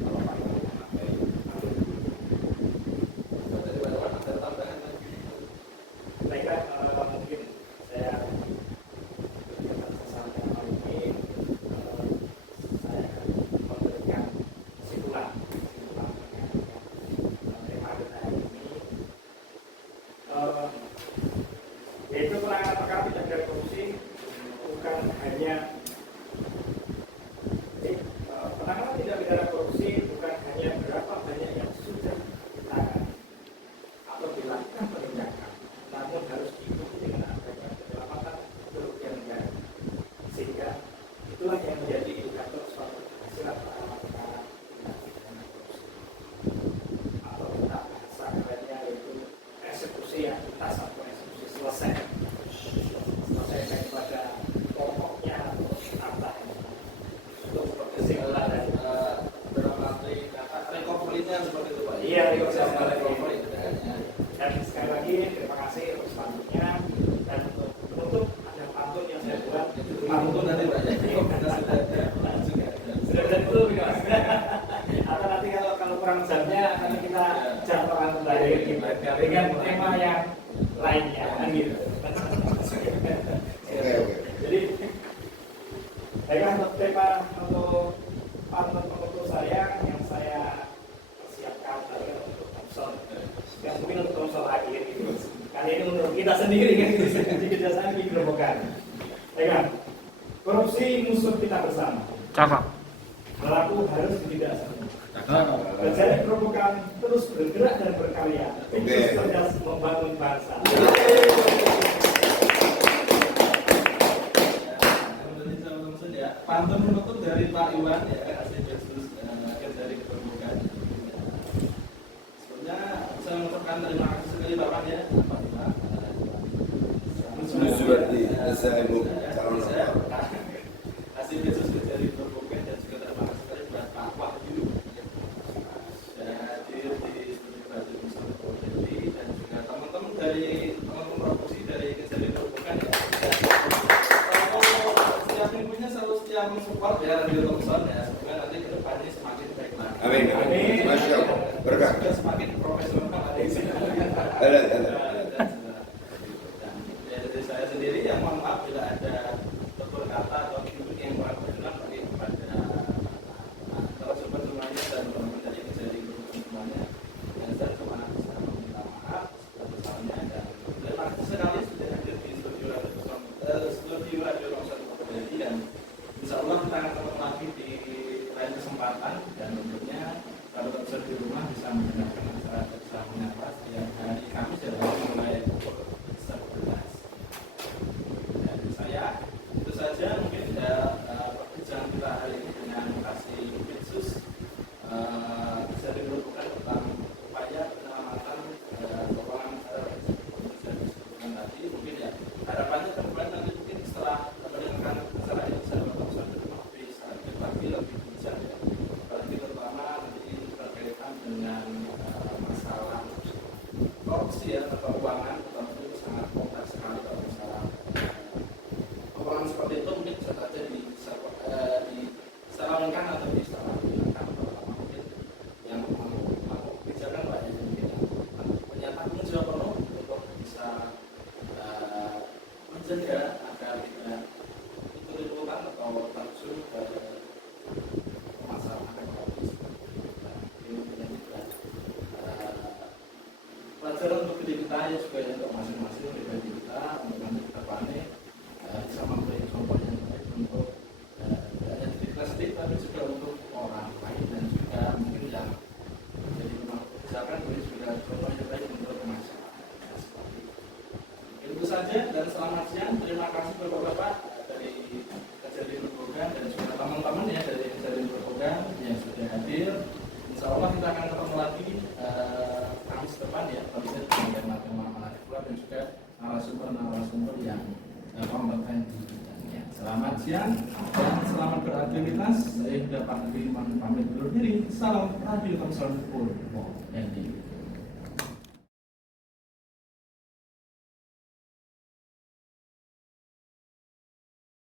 kalau Pak mau mengambil Baiklah, mungkin saya sasaran kali ini saya akan memberikan kesimpulan tema kita hari ini, yaitu penanganan perkara tindak pidana korupsi bukan hanya penanganan tindak pidana korupsi bukan hanya berapa banyak yang sudah ditangani atau dilakukan penindakan, namun harus diikuti dengan adanya penyelamatan kerugian negara, sehingga itulah yang menjadi indikator suatu keberhasilan penanganan perkara tindak pidana korupsi, atau kita bahasa kerennya yaitu eksekusi yang tuntas atau eksekusi selesai pada pokoknya atau apa untuk kesimpulan dan recovery-nya seperti itu Pak. Iya, recovery. Dan sekali lagi terima kasih untuk selanjutnya, dan untuk penutup ada pantun yang saya buat. Pantun nanti Pak. Sudah betul Mas. Atau nanti kalau kurang jamnya nanti kita jadwalkan kembali dengan tema yang lainnya kan gitu. Jadi baiklah, untuk tema untuk pantun penutup saya yang saya persiapkan adalah untuk Thompson. Yang mungkin untuk Thompson akhir gitu. Kali ini untuk kita sendiri kan gitu. Jadi kita sendiri digerobokan. Baiklah. Korupsi musuh kita bersama. Cakap. Pelaku harus ditindak. Berjaya gerobokan terus bergerak dan berkarya. Terus cerdas membangun bangsa. Pantun penutup dari Pak Iwan ya, Asli Yesus dari Keterbukaan. Sebenarnya saya mengucapkan terima kasih sekali Bapak ya, Pak Iwan. Sudah di SMU calon Asli Yesus dari Keterbukaan dan juga terima kasih sekali buat Pak Wahyu. Saya hadir di studi Radio Nusantara Polri dan juga teman-teman dari teman-teman provinsi dari Kejari Keterbukaan ya. Setiap minggunya selalu setia mensupport ya Radio Thompson ya, semoga nanti ke depannya semakin baik lagi. Amin. Masya Allah. Berkah. Juga semakin profesional ada di sini. Ada. Dan ya, dari saya sendiri yang mohon maaf bila ada tutur kata atau kritik yang kurang berkenan bagi kepada narasumber semuanya dan teman-teman dari Kejari Keterbukaan semuanya. Dan saya cuma bisa meminta maaf sebesar-besarnya dan terima kasih sekali sudah hadir di studio Radio Thompson dan insya Allah kita akan ketemu lagi di lain kesempatan, dan tentunya kalau tetap di rumah bisa mendengarkan acara Bersama Menyapa setiap hari Kamis dari mulai pukul 11. Dan saya itu saja mungkin ya perbincangan kita hari ini dengan kasih Yesus bisa dilakukan tentang upaya penyelamatan keuangan bisa disebutkan tadi. Mungkin ya harapannya ke depan nanti mungkin setelah mendengarkan acara ini bisa lebih bijak ya, apalagi terutama nanti berkaitan dengan masalah korupsi ya atau keuangan, tentu itu sangat kompleks sekali. Kalau misalnya keuangan seperti itu mungkin bisa terjadi disalahkan atau disalahgunakan, terutama mungkin yang mampu kebijakan banyak yang mungkin punya tanggung jawab penuh untuk bisa menjaga agar tidak ikut-ikutan atau terjun ke permasalahan ekonomi seperti itu. Ini menjadi pelajaran untuk diri kita ya, juga ya, untuk masing-masing pribadi kita untuk nanti ke depannya bisa memberi contoh yang baik untuk tidak hanya diri kita sendiri tapi juga untuk orang lain, dan juga mungkin yang menjadi kebijakan ini juga contoh yang baik untuk masyarakat. saja dan selamat siang. Terima kasih Bapak-bapak dari Kejadian Berprogram dan juga teman-teman ya dari Kejadian Berprogram yang sudah hadir. Insya Allah kita akan ketemu lagi Kamis depan ya, tentunya dengan tema-tema menarik pula dan juga narasumber yang kompeten di bidangnya. Selamat siang dan selamat beraktivitas. Saya Pak Dirman pamit undur diri. Salam Radio Komsel Purwo.